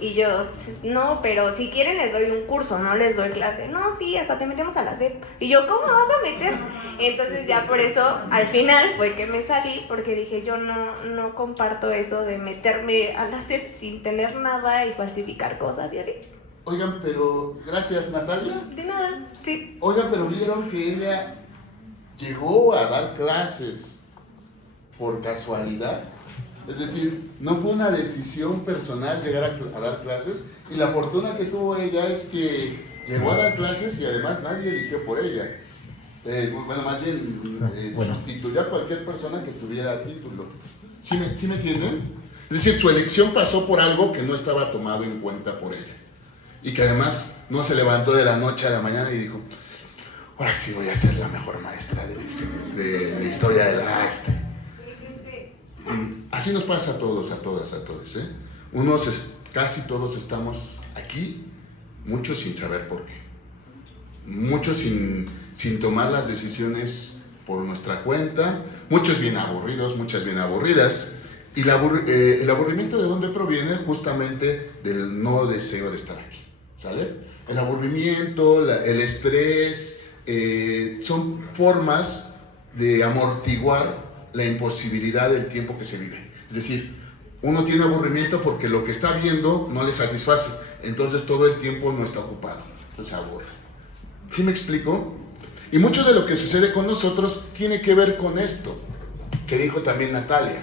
Y yo, no, pero si quieren les doy un curso, no les doy clase. No, sí, hasta te metemos a la SEP. Y yo, ¿cómo me vas a meter? Entonces ya por eso, al final fue que me salí, porque dije, yo no comparto eso de meterme a la SEP sin tener nada y falsificar cosas y así. Oigan, pero, gracias, Natalia. De nada, sí. Oigan, pero vieron que ella llegó a dar clases por casualidad. Es decir, no fue una decisión personal llegar a dar clases, y la fortuna que tuvo ella es que llegó a dar clases y además nadie eligió por ella. Más bien sustituyó a cualquier persona que tuviera título. ¿Sí me entienden? Es decir, su elección pasó por algo que no estaba tomado en cuenta por ella. Y que además no se levantó de la noche a la mañana y dijo, ahora sí voy a ser la mejor maestra de historia del arte. Así nos pasa a todos, a todas, a todos, ¿eh? Casi todos estamos aquí, muchos sin saber por qué. Muchos sin tomar las decisiones por nuestra cuenta, muchos bien aburridos, muchas bien aburridas. Y el aburrimiento, ¿de dónde proviene? Justamente del no deseo de estar aquí, ¿sale? El aburrimiento, el estrés, son formas de amortiguar la imposibilidad del tiempo que se vive. Es decir, uno tiene aburrimiento porque lo que está viendo no le satisface, entonces todo el tiempo no está ocupado, entonces se aburre. ¿Sí me explico? Y mucho de lo que sucede con nosotros tiene que ver con esto, que dijo también Natalia,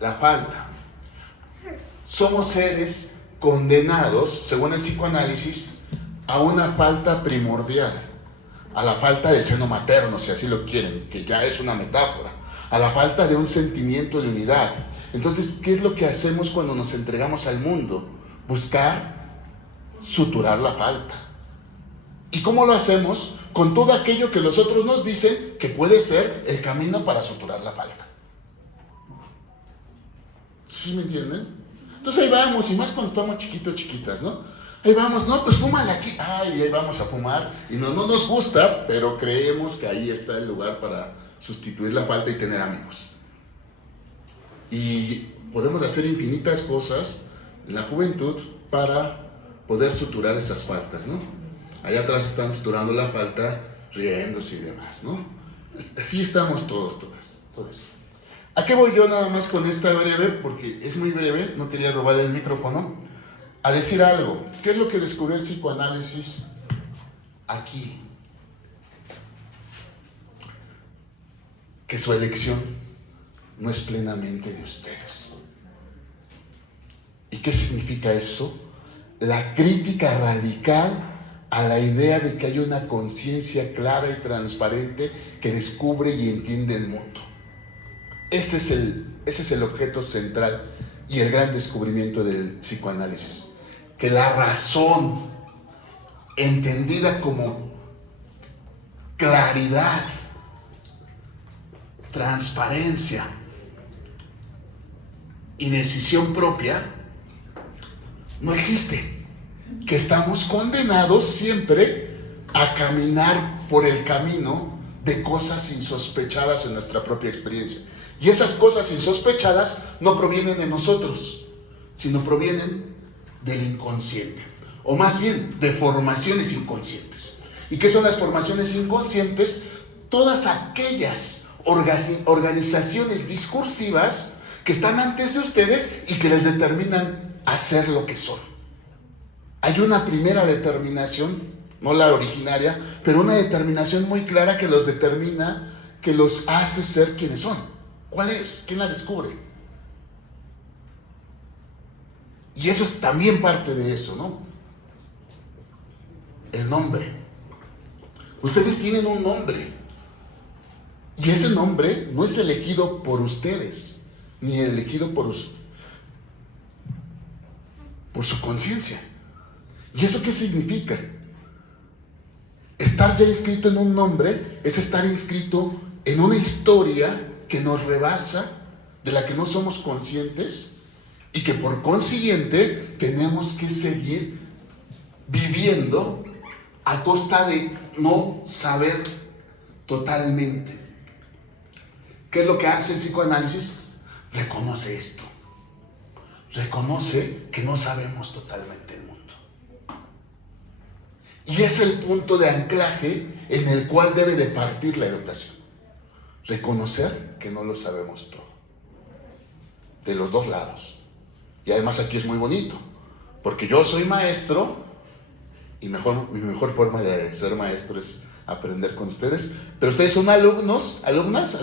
la falta. Somos seres condenados, según el psicoanálisis, a una falta primordial, a la falta del seno materno, si así lo quieren, que ya es una metáfora, a la falta de un sentimiento de unidad. Entonces, ¿qué es lo que hacemos cuando nos entregamos al mundo? Buscar suturar la falta. ¿Y cómo lo hacemos? Con todo aquello que los otros nos dicen que puede ser el camino para suturar la falta. ¿Sí me entienden? Entonces ahí vamos, y más cuando estamos chiquitos, chiquitas, ¿no? Ahí vamos, no, pues fúmale aquí. Ay, ahí vamos a fumar. Y no nos gusta, pero creemos que ahí está el lugar para sustituir la falta y tener amigos. Y podemos hacer infinitas cosas en la juventud para poder suturar esas faltas, ¿no? Allá atrás están suturando la falta, riéndose y demás, ¿no? Así estamos todos. ¿A qué voy yo nada más con esta breve? Porque es muy breve, no quería robar el micrófono. A decir algo. ¿Qué es lo que descubrió el psicoanálisis aquí? Que su elección no es plenamente de ustedes. ¿Y qué significa eso? La crítica radical a la idea de que hay una conciencia clara y transparente que descubre y entiende el mundo. Ese es el objeto central y el gran descubrimiento del psicoanálisis. Que la razón, entendida como claridad, transparencia y decisión propia, no existe. Que estamos condenados siempre a caminar por el camino de cosas insospechadas en nuestra propia experiencia. Y esas cosas insospechadas no provienen de nosotros, sino provienen del inconsciente, o más bien de formaciones inconscientes. ¿Y qué son las formaciones inconscientes? Todas aquellas organizaciones discursivas que están antes de ustedes y que les determinan a ser lo que son. Hay una primera determinación, no la originaria, pero una determinación muy clara que los determina, que los hace ser quienes son. ¿Cuál es? ¿Quién la descubre? Y eso es también parte de eso, ¿no? El nombre. Ustedes tienen un nombre. Y ese nombre no es elegido por ustedes, ni elegido por su conciencia. ¿Y eso qué significa? Estar ya inscrito en un nombre es estar inscrito en una historia que nos rebasa, de la que no somos conscientes, y que por consiguiente tenemos que seguir viviendo a costa de no saber totalmente. ¿Qué es lo que hace el psicoanálisis? Reconoce esto. Reconoce que no sabemos totalmente el mundo. Y es el punto de anclaje en el cual debe de partir la educación. Reconocer que no lo sabemos todo. De los dos lados. Y además aquí es muy bonito, porque yo soy maestro y mi mejor forma de ser maestro es aprender con ustedes, pero ustedes son alumnos, alumnas,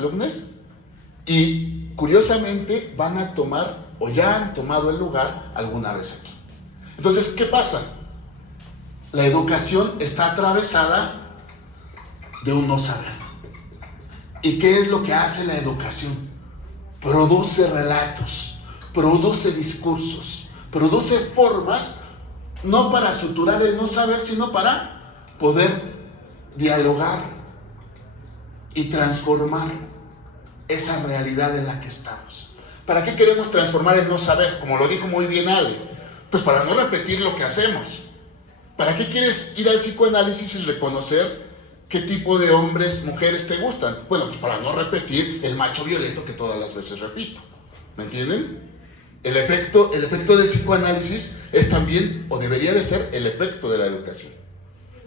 y curiosamente van a tomar o ya han tomado el lugar alguna vez aquí. Entonces, ¿qué pasa? La educación está atravesada de un no saber. ¿Y qué es lo que hace la educación? Produce relatos, produce discursos, produce formas, no para suturar el no saber, sino para poder dialogar y transformar esa realidad en la que estamos. ¿Para qué queremos transformar el no saber? Como lo dijo muy bien Ale, pues para no repetir lo que hacemos. ¿Para qué quieres ir al psicoanálisis y reconocer qué tipo de hombres, mujeres te gustan? Bueno, pues para no repetir el macho violento que todas las veces repito. ¿Me entienden? El efecto del psicoanálisis es también, o debería de ser, el efecto de la educación.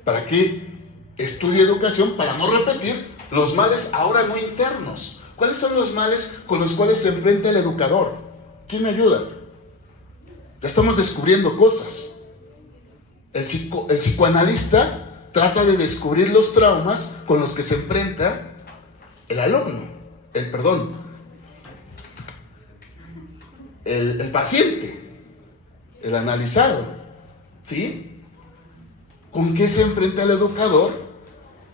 ¿Para qué estudie educación? Para no repetir los males ahora no internos. ¿Cuáles son los males con los cuales se enfrenta el educador? ¿Quién me ayuda? Ya estamos descubriendo cosas. El psicoanalista trata de descubrir los traumas con los que se enfrenta el alumno, el paciente, el analizado, ¿sí? ¿Con qué se enfrenta el educador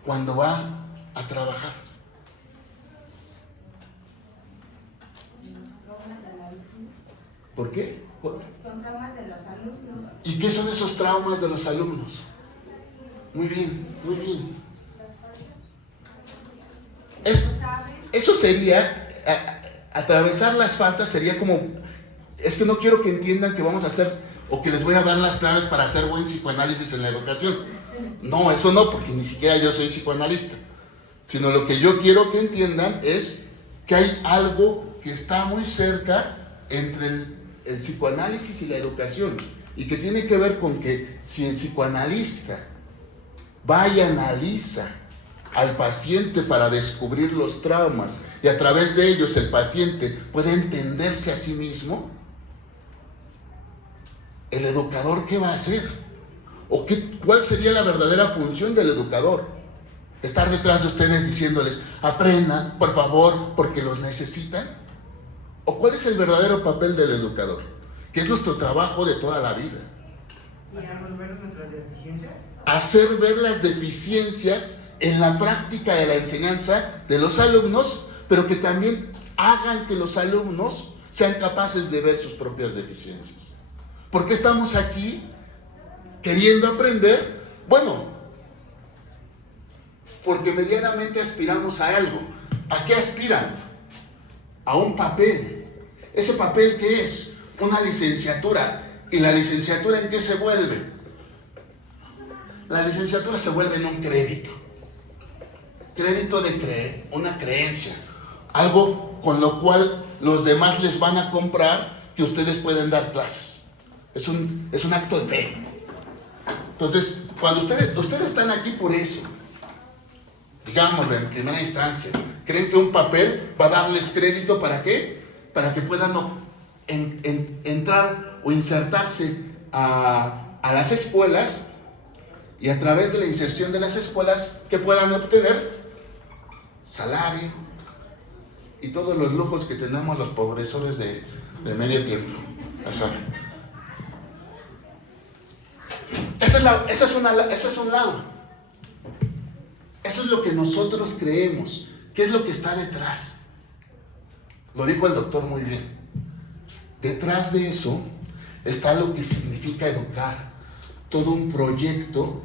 cuando va a trabajar? ¿Por qué? Son traumas de los alumnos. ¿Y qué son esos traumas de los alumnos? Muy bien, muy bien. Eso sería, atravesar las faltas sería como, es que no quiero que entiendan que vamos a hacer, o que les voy a dar las claves para hacer buen psicoanálisis en la educación. No, eso no, porque ni siquiera yo soy psicoanalista. Sino lo que yo quiero que entiendan es que hay algo que está muy cerca entre el psicoanálisis y la educación, y que tiene que ver con que si el psicoanalista va y analiza al paciente para descubrir los traumas, y a través de ellos el paciente puede entenderse a sí mismo, ¿el educador qué va a hacer? ¿O cuál sería la verdadera función del educador? ¿Estar detrás de ustedes diciéndoles, aprendan, por favor, porque los necesitan? ¿O cuál es el verdadero papel del educador? Que es nuestro trabajo de toda la vida. ¿Hacernos ver nuestras deficiencias? Hacer ver las deficiencias en la práctica de la enseñanza de los alumnos, pero que también hagan que los alumnos sean capaces de ver sus propias deficiencias. ¿Por qué estamos aquí queriendo aprender? Bueno, porque medianamente aspiramos a algo. ¿A qué aspiran? A un papel. ¿Ese papel qué es? Una licenciatura. ¿Y la licenciatura en qué se vuelve? La licenciatura se vuelve en un crédito. Crédito de una creencia. Algo con lo cual los demás les van a comprar que ustedes pueden dar clases. Es un acto de fe. Entonces, cuando ustedes están aquí por eso, digámoslo en primera instancia, ¿creen que un papel va a darles crédito para qué? Para que puedan entrar o insertarse a las escuelas y a través de la inserción de las escuelas que puedan obtener salario y todos los lujos que tenemos los pobresores de medio tiempo. Ya saben. Ese es un lado. Eso es lo que nosotros creemos. ¿Qué es lo que está detrás? Lo dijo el doctor muy bien. Detrás de eso está lo que significa educar. Todo un proyecto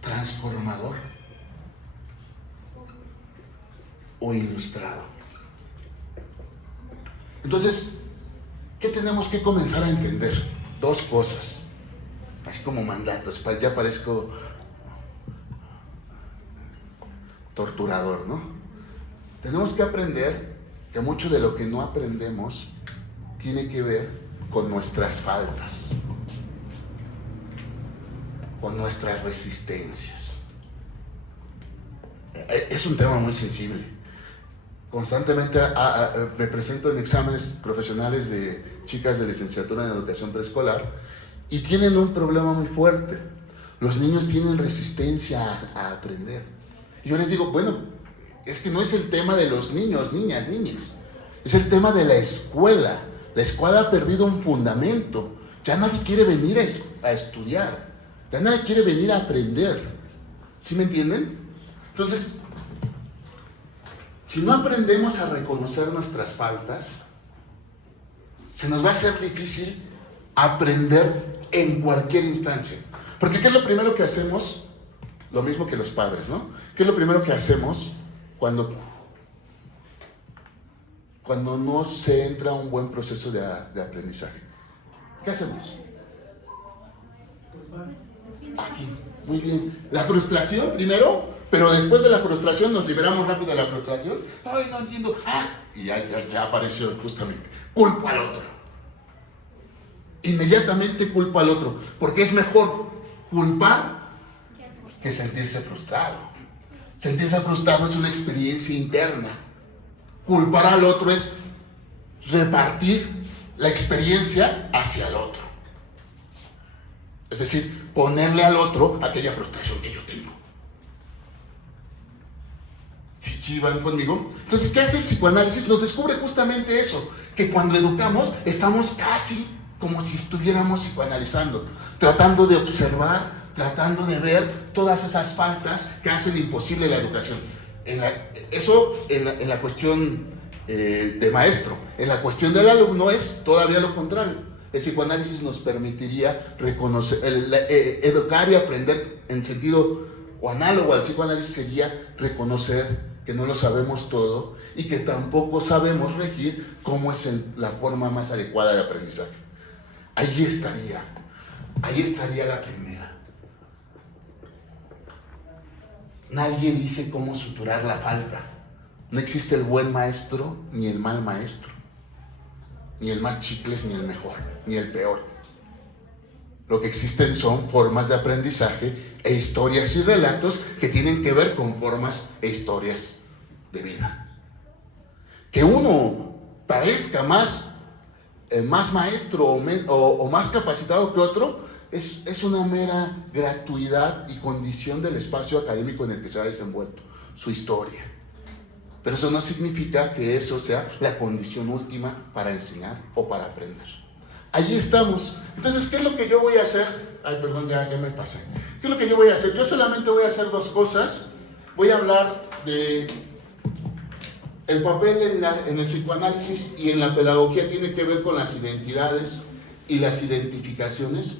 transformador o ilustrado. Entonces, ¿qué tenemos que comenzar a entender? Dos cosas. Así como mandatos. Ya parezco torturador, ¿no? Tenemos que aprender que mucho de lo que no aprendemos tiene que ver con nuestras faltas, con nuestras resistencias. Es un tema muy sensible. Constantemente me presento en exámenes profesionales de chicas de licenciatura en educación preescolar y tienen un problema muy fuerte. Los niños tienen resistencia a aprender. Y yo les digo, bueno, es que no es el tema de los niños, niñas. Es el tema de la escuela. La escuela ha perdido un fundamento. Ya nadie quiere venir a estudiar. Ya nadie quiere venir a aprender. ¿Sí me entienden? Entonces, si no aprendemos a reconocer nuestras faltas, se nos va a hacer difícil aprender en cualquier instancia. Porque ¿qué es lo primero que hacemos? Lo mismo que los padres, ¿no? ¿Qué es lo primero que hacemos cuando no se entra a un buen proceso de aprendizaje? ¿Qué hacemos? Aquí, muy bien. La frustración primero, pero después de la frustración nos liberamos rápido de la frustración. Ay, no entiendo. Y ya apareció justamente. Culpa al otro. Inmediatamente culpa al otro. Porque es mejor culpar que sentirse frustrado. Sentirse frustrado es una experiencia interna. Culpar al otro es repartir la experiencia hacia el otro. Es decir, ponerle al otro aquella frustración que yo tengo. ¿Sí van conmigo? Entonces, ¿qué hace el psicoanálisis? Nos descubre justamente eso, que cuando educamos estamos casi como si estuviéramos psicoanalizando, tratando de observar, tratando de ver todas esas faltas que hacen imposible la educación. Eso en la cuestión de maestro. En la cuestión del alumno es todavía lo contrario. El psicoanálisis nos permitiría reconocer, educar y aprender en sentido o análogo al psicoanálisis sería reconocer que no lo sabemos todo y que tampoco sabemos regir cómo es la forma más adecuada de aprendizaje. Ahí estaría la primera. Nadie dice cómo suturar la falta. No existe el buen maestro ni el mal maestro, ni el más chicles ni el mejor, ni el peor. Lo que existen son formas de aprendizaje e historias y relatos que tienen que ver con formas e historias de vida. Que uno parezca más maestro o más capacitado que otro es una mera gratuidad y condición del espacio académico en el que se ha desenvuelto su historia. Pero eso no significa que eso sea la condición última para enseñar o para aprender. Allí estamos. Entonces, ¿qué es lo que yo voy a hacer? Ay, perdón, ya me pasé. ¿Qué es lo que yo voy a hacer? Yo solamente voy a hacer dos cosas. Voy a hablar de el papel en el psicoanálisis y en la pedagogía tiene que ver con las identidades y las identificaciones.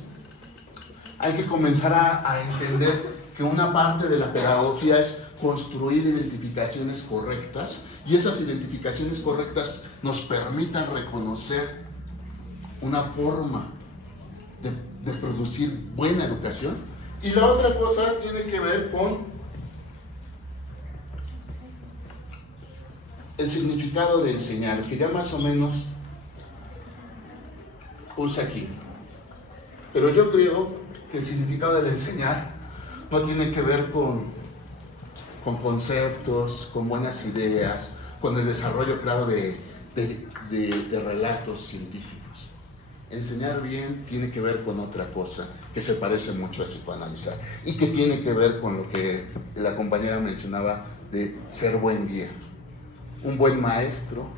Hay que comenzar a entender que una parte de la pedagogía es construir identificaciones correctas y esas identificaciones correctas nos permitan reconocer una forma de producir buena educación. Y la otra cosa tiene que ver con el significado de enseñar, que ya más o menos usa aquí. Pero yo creo que el significado del enseñar no tiene que ver con conceptos, con buenas ideas, con el desarrollo claro de relatos científicos. enseñar bien tiene que ver con otra cosa que se parece mucho a psicoanalizar y que tiene que ver con lo que la compañera mencionaba de ser buen guía. Un buen maestro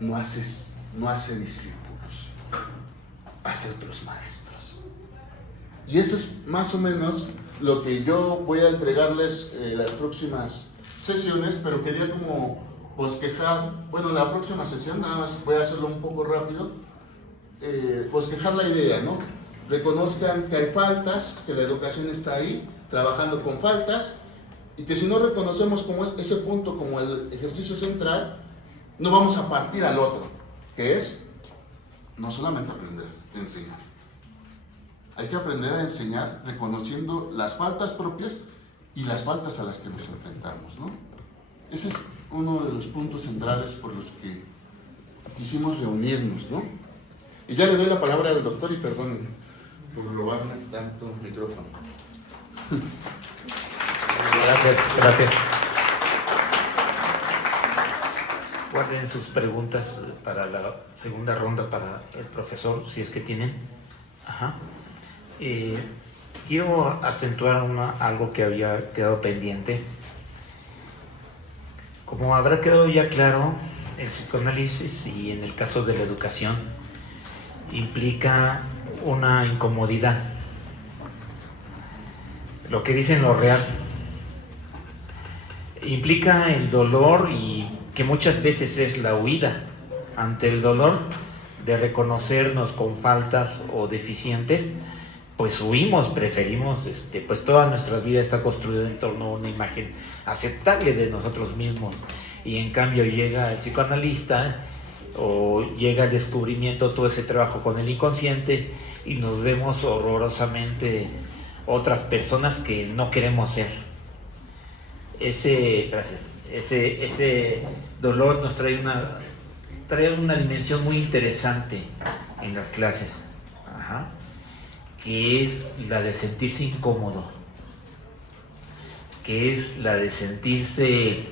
no hace discípulos, hace otros maestros. Y eso es más o menos lo que yo voy a entregarles las próximas sesiones, pero quería como bosquejar, bueno, la próxima sesión, nada más voy a hacerlo un poco rápido, bosquejar la idea, ¿no? Reconozcan que hay faltas, que la educación está ahí, trabajando con faltas, y que si no reconocemos como ese punto como el ejercicio central, no vamos a partir al otro, que es no solamente aprender, enseñar. Hay que aprender a enseñar reconociendo las faltas propias y las faltas a las que nos enfrentamos, ¿no? Ese es uno de los puntos centrales por los que quisimos reunirnos, ¿no? Y ya le doy la palabra al doctor y perdonen por robarme tanto micrófono. Gracias. Guarden sus preguntas para la segunda ronda para el profesor, si es que tienen. Ajá. Quiero acentuar algo que había quedado pendiente. Como habrá quedado ya claro, el psicoanálisis, y en el caso de la educación, implica una incomodidad. Lo que dicen lo real. Implica el dolor, y que muchas veces es la huida ante el dolor de reconocernos con faltas o deficientes. Pues huimos, preferimos, pues toda nuestra vida está construida en torno a una imagen aceptable de nosotros mismos, y en cambio llega el psicoanalista o llega el descubrimiento, todo ese trabajo con el inconsciente, y nos vemos horrorosamente otras personas que no queremos ser. Ese dolor nos trae una dimensión muy interesante en las clases. Ajá. Que es la de sentirse incómodo, que es la de sentirse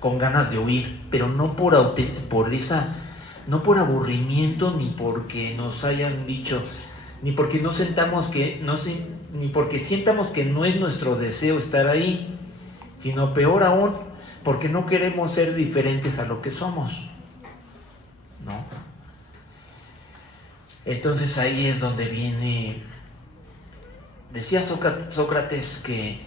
con ganas de huir, pero no por aburrimiento, ni porque nos hayan dicho, ni porque ni porque sientamos que no es nuestro deseo estar ahí, sino peor aún, porque no queremos ser diferentes a lo que somos, ¿no? Entonces ahí es donde viene, decía Sócrates que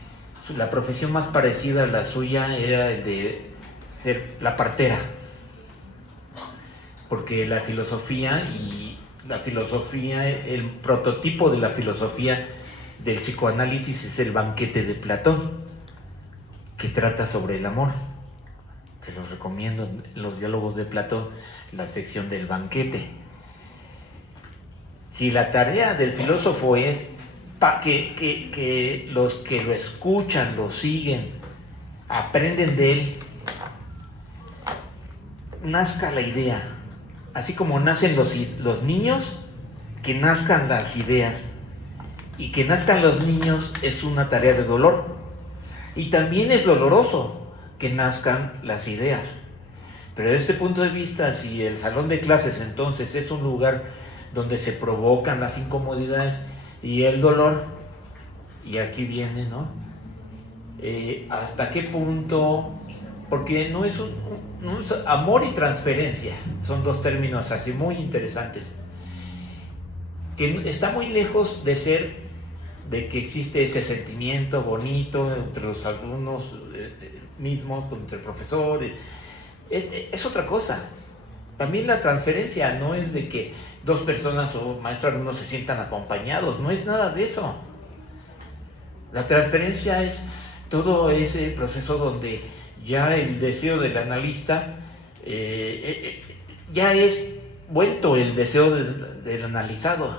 la profesión más parecida a la suya era el de ser la partera, porque el prototipo de la filosofía del psicoanálisis es el banquete de Platón, que trata sobre el amor. Se los recomiendo en los diálogos de Platón, la sección del banquete. Si la tarea del filósofo es que los que lo escuchan, lo siguen, aprenden de él, nazca la idea, así como nacen los niños, que nazcan las ideas, y que nazcan los niños es una tarea de dolor, y también es doloroso que nazcan las ideas. Pero desde este punto de vista, si el salón de clases entonces es un lugar donde se provocan las incomodidades y el dolor, y aquí viene, ¿no? ¿Hasta qué punto? Porque no es amor y transferencia, son dos términos así muy interesantes, que está muy lejos de que existe ese sentimiento bonito entre los alumnos mismos, entre el profesor. Es otra cosa. También la transferencia no es de que dos personas o maestros alumnos se sientan acompañados, no es nada de eso. La transferencia es todo ese proceso donde ya el deseo del analista ya es vuelto el deseo del analizado,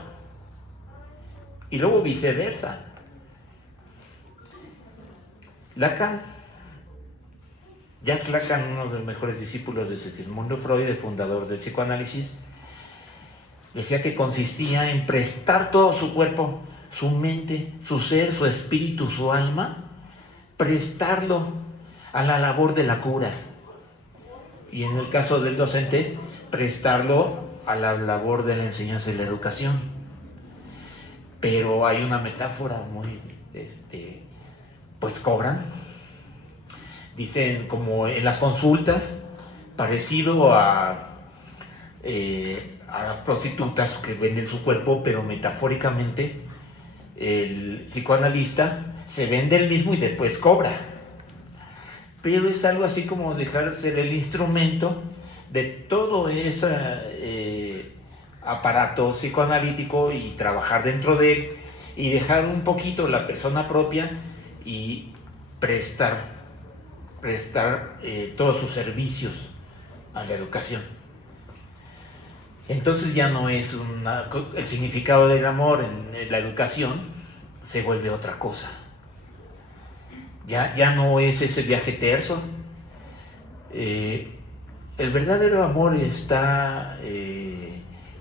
y luego viceversa. Jacques Lacan, uno de los mejores discípulos de Sigmund Freud, el fundador del psicoanálisis, decía que consistía en prestar todo su cuerpo, su mente, su ser, su espíritu, su alma, prestarlo a la labor de la cura. Y en el caso del docente, prestarlo a la labor de la enseñanza y la educación. Pero hay una metáfora muy, pues cobran. Dicen como en las consultas, parecido a las prostitutas que venden su cuerpo, pero metafóricamente el psicoanalista se vende el mismo y después cobra. Pero es algo así como dejar ser el instrumento de todo ese aparato psicoanalítico y trabajar dentro de él y dejar un poquito la persona propia y prestar todos sus servicios a la educación. Entonces ya no es el significado del amor en la educación, se vuelve otra cosa. Ya no es ese viaje terso. El verdadero amor está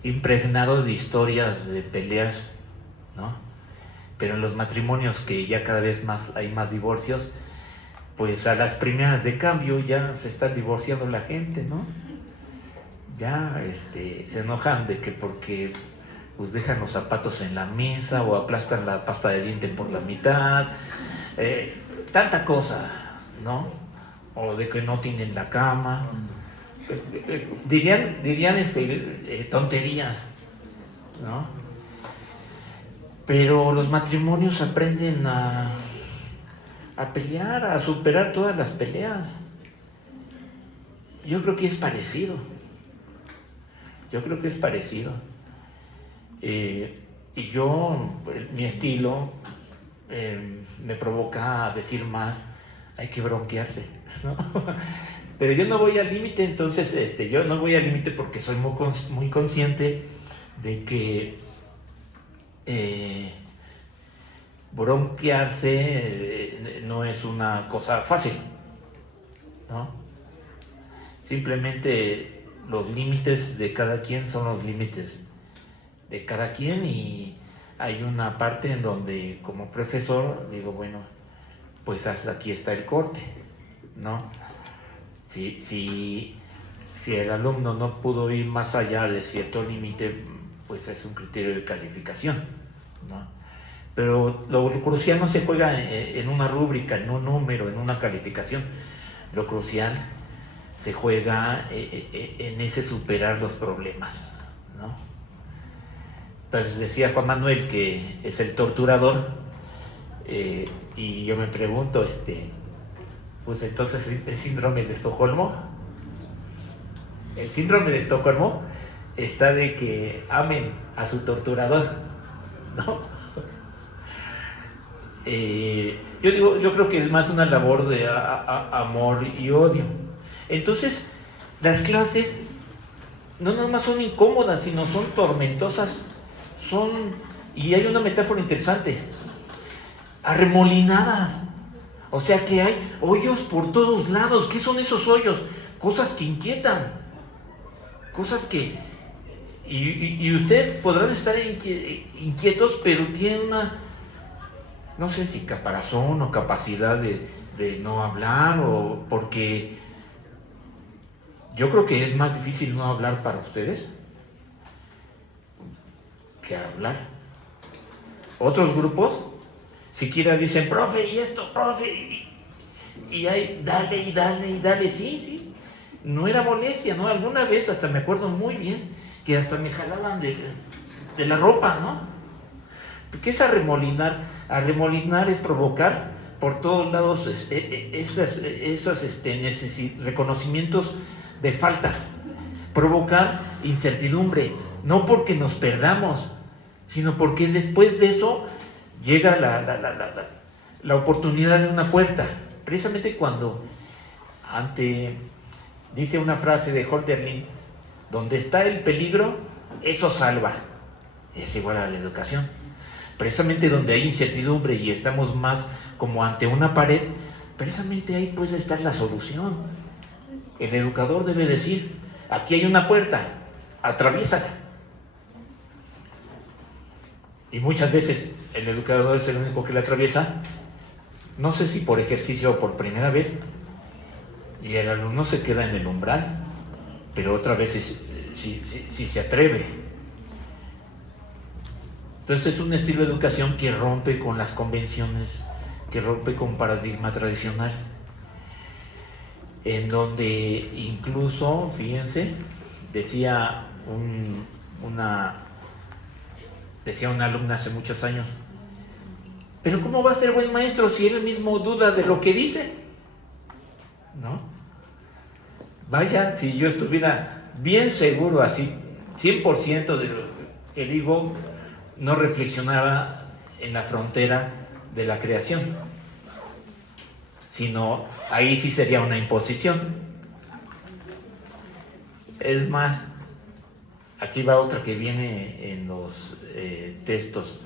impregnado de historias de peleas, ¿no? Pero en los matrimonios que ya cada vez más hay más divorcios, pues a las primeras de cambio ya se está divorciando la gente, ¿no? Ya se enojan de que porque pues dejan los zapatos en la mesa o aplastan la pasta de diente por la mitad, tanta cosa, ¿no? O de que no tienen la cama. Dirían tonterías, ¿no? Pero los matrimonios aprenden a pelear, a superar todas las peleas. Yo creo que es parecido. Y yo, mi estilo me provoca decir más, hay que bronquearse, ¿no? Pero yo no voy al límite, entonces yo no voy al límite porque soy muy consciente de que bronquearse no es una cosa fácil, ¿no? Simplemente los límites de cada quien son los límites de cada quien y hay una parte en donde como profesor digo, bueno, pues hasta aquí está el corte, ¿no? Si el alumno no pudo ir más allá de cierto límite, pues es un criterio de calificación, ¿no? Pero lo crucial no se juega en una rúbrica, en un número, en una calificación. Lo crucial se juega en ese superar los problemas, ¿no? Entonces decía Juan Manuel que es el torturador, y yo me pregunto, pues entonces el síndrome de Estocolmo. El síndrome de Estocolmo está de que amen a su torturador, ¿no? Yo creo que es más una labor de amor y odio. Entonces, las clases no nada más son incómodas, sino son tormentosas. Y hay una metáfora interesante, arremolinadas. O sea que hay hoyos por todos lados. ¿Qué son esos hoyos? Cosas que inquietan. Cosas que... Y ustedes podrán estar inquietos, pero tienen una... No sé si caparazón o capacidad de no hablar, o porque... Yo creo que es más difícil no hablar para ustedes que hablar. Otros grupos siquiera dicen, profe, y esto, profe, y ahí, dale, sí, no era molestia, ¿no? Alguna vez hasta me acuerdo muy bien que hasta me jalaban de la ropa, ¿no? ¿Qué es arremolinar? Arremolinar es provocar por todos lados esos reconocimientos de faltas, provocar incertidumbre, no porque nos perdamos, sino porque después de eso llega la oportunidad de una puerta. Precisamente cuando dice una frase de Hölderlin, donde está el peligro, eso salva. Es igual a la educación. Precisamente donde hay incertidumbre y estamos más como ante una pared, precisamente ahí puede estar la solución. El educador debe decir, aquí hay una puerta, atraviésala. Y muchas veces el educador es el único que la atraviesa, no sé si por ejercicio o por primera vez, y el alumno se queda en el umbral, pero otra vez si se atreve. Entonces es un estilo de educación que rompe con las convenciones, que rompe con paradigma tradicional, en donde incluso, fíjense, decía una alumna hace muchos años, pero ¿cómo va a ser buen maestro si él mismo duda de lo que dice? ¿No? Vaya, si yo estuviera bien seguro así, 100% de lo que digo, no reflexionaba en la frontera de la creación, sino ahí sí sería una imposición. Es más, aquí va otra que viene en los textos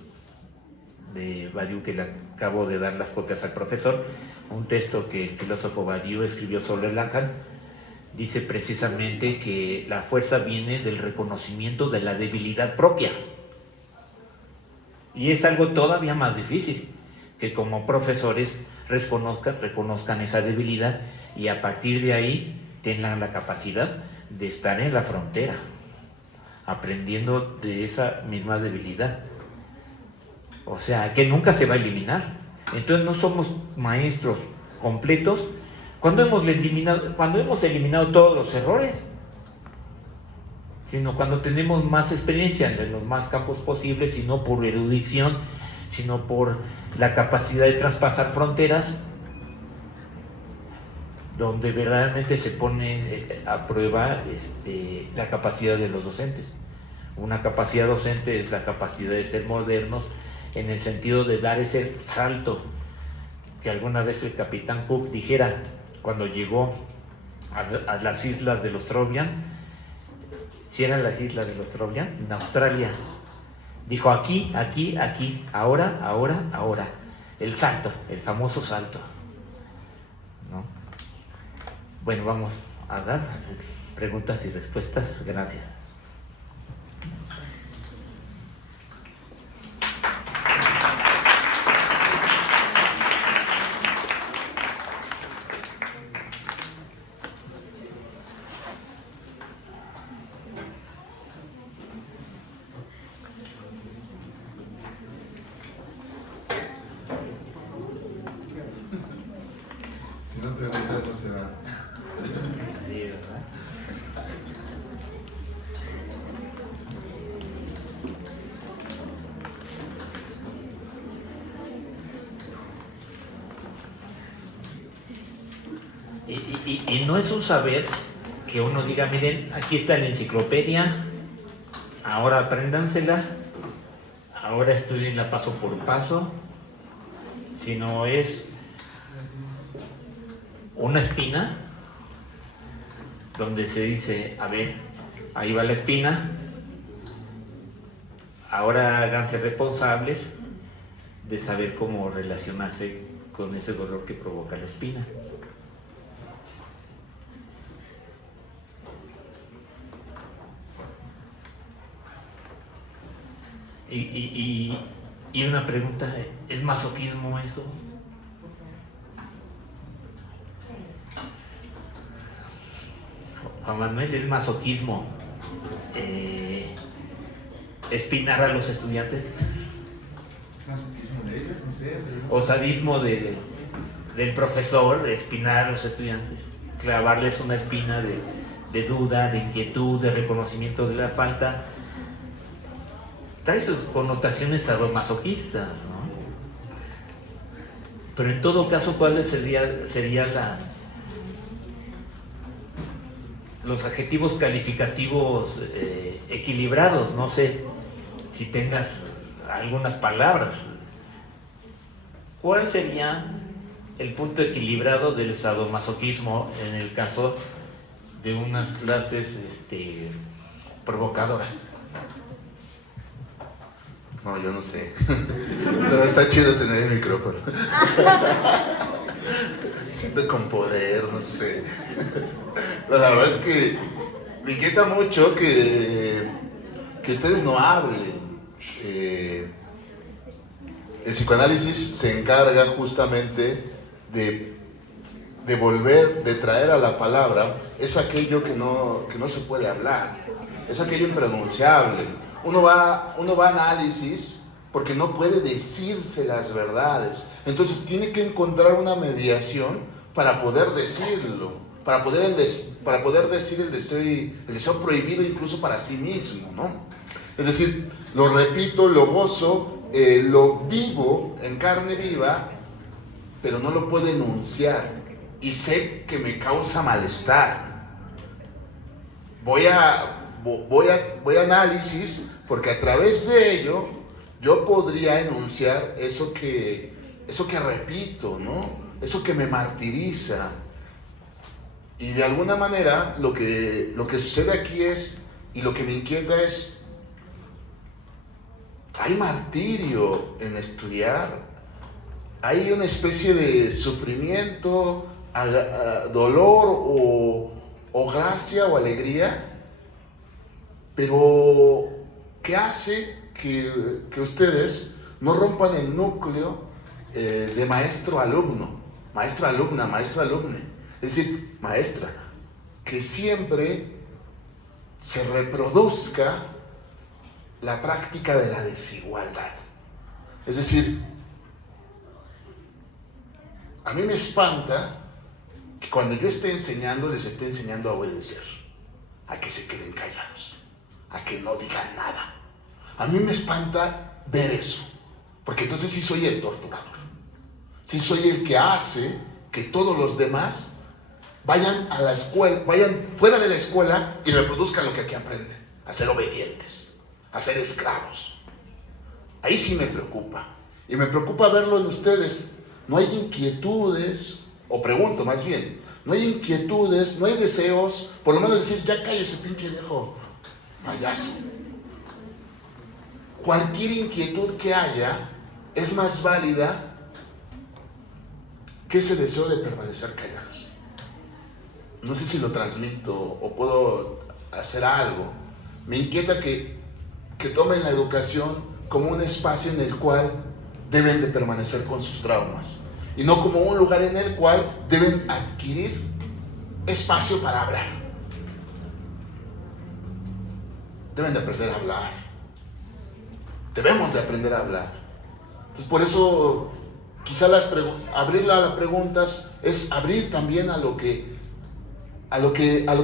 de Badiou, que le acabo de dar las copias al profesor, un texto que el filósofo Badiou escribió sobre Lacan. Dice precisamente que la fuerza viene del reconocimiento de la debilidad propia. Y es algo todavía más difícil, que como profesores reconozcan esa debilidad y a partir de ahí tengan la capacidad de estar en la frontera, aprendiendo de esa misma debilidad. O sea, que nunca se va a eliminar. Entonces no somos maestros completos cuando hemos eliminado todos los errores, sino cuando tenemos más experiencia en los más campos posibles, y no por erudición, sino por la capacidad de traspasar fronteras, donde verdaderamente se pone a prueba la capacidad de los docentes. Una capacidad docente es la capacidad de ser modernos, en el sentido de dar ese salto que alguna vez el capitán Cook dijera cuando llegó a las islas de los Trobriand. Si eran las islas de los Trobriand, en Australia, dijo aquí, aquí, aquí, ahora, ahora, ahora. El salto, el famoso salto, ¿no? Bueno, vamos a dar preguntas y respuestas. Gracias. Si no preguntas, no se va. Sí, ¿verdad? Y no es un saber que uno diga, miren, aquí está la enciclopedia, ahora apréndansela, ahora estudienla paso por paso, sino es una espina donde se dice, a ver, ahí va la espina, ahora háganse responsables de saber cómo relacionarse con ese dolor que provoca la espina. Y una pregunta, ¿es masoquismo eso? Juan Manuel, ¿es masoquismo espinar a los estudiantes? ¿Masoquismo de ellos? No sé. ¿O sadismo del profesor espinar a los estudiantes? Clavarles una espina de duda, de inquietud, de reconocimiento de la falta. Trae sus connotaciones sadomasoquistas, ¿no? Pero en todo caso, ¿cuáles serían los adjetivos calificativos equilibrados? No sé si tengas algunas palabras. ¿Cuál sería el punto equilibrado del sadomasoquismo en el caso de unas clases provocadoras? No, yo no sé. Pero está chido tener el micrófono. Siempre con poder, no sé. La verdad es que me inquieta mucho que ustedes no hablen. El psicoanálisis se encarga justamente de volver, de traer a la palabra, es aquello que no se puede hablar. es aquello impronunciable. Uno va a análisis porque no puede decirse las verdades. Entonces tiene que encontrar una mediación para poder decirlo, para poder decir el deseo prohibido incluso para sí mismo, ¿no? Es decir, lo repito, lo gozo, lo vivo en carne viva, pero no lo puedo enunciar y sé que me causa malestar. Voy a análisis porque a través de ello yo podría enunciar eso que repito, ¿no? Eso que me martiriza. Y de alguna manera lo que sucede aquí es, y lo que me inquieta es, hay martirio en estudiar, hay una especie de sufrimiento, dolor o gracia o alegría, pero ¿qué hace que ustedes no rompan el núcleo de maestro-alumno, maestro-alumna, maestro-alumne? Es decir, maestra, que siempre se reproduzca la práctica de la desigualdad. Es decir, a mí me espanta que cuando yo esté enseñando, les esté enseñando a obedecer, a que se queden callados, a que no digan nada. A mí me espanta ver eso, porque entonces sí soy el torturador, sí soy el que hace que todos los demás vayan a la escuela, vayan fuera de la escuela y reproduzcan lo que aquí aprenden, a ser obedientes, a ser esclavos. Ahí sí me preocupa, y me preocupa verlo en ustedes. No hay inquietudes, o pregunto más bien, no hay inquietudes, no hay deseos, por lo menos decir, ya cállese pinche viejo payaso. Cualquier inquietud que haya es más válida que ese deseo de permanecer callados. No sé si lo transmito o puedo hacer algo. Me inquieta que tomen la educación como un espacio en el cual deben de permanecer con sus traumas y no como un lugar en el cual deben adquirir espacio para hablar. Deben de aprender a hablar. Debemos de aprender a hablar. Entonces, por eso quizá abrir las preguntas es abrir también a lo que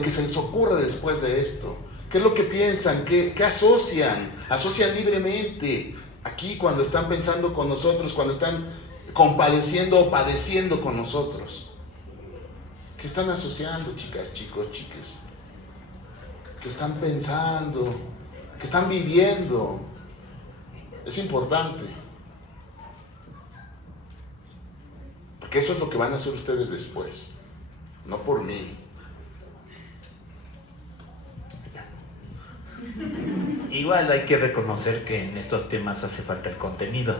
se les ocurre después de esto. ¿Qué es lo que piensan? ¿Qué asocian? Asocian libremente. Aquí cuando están pensando con nosotros, cuando están compadeciendo o padeciendo con nosotros. ¿Qué están asociando, chicas, chicos, chiques? ¿Qué están pensando? ¿Qué están viviendo? Es importante. Porque eso es lo que van a hacer ustedes después. No por mí. Igual hay que reconocer que en estos temas hace falta el contenido.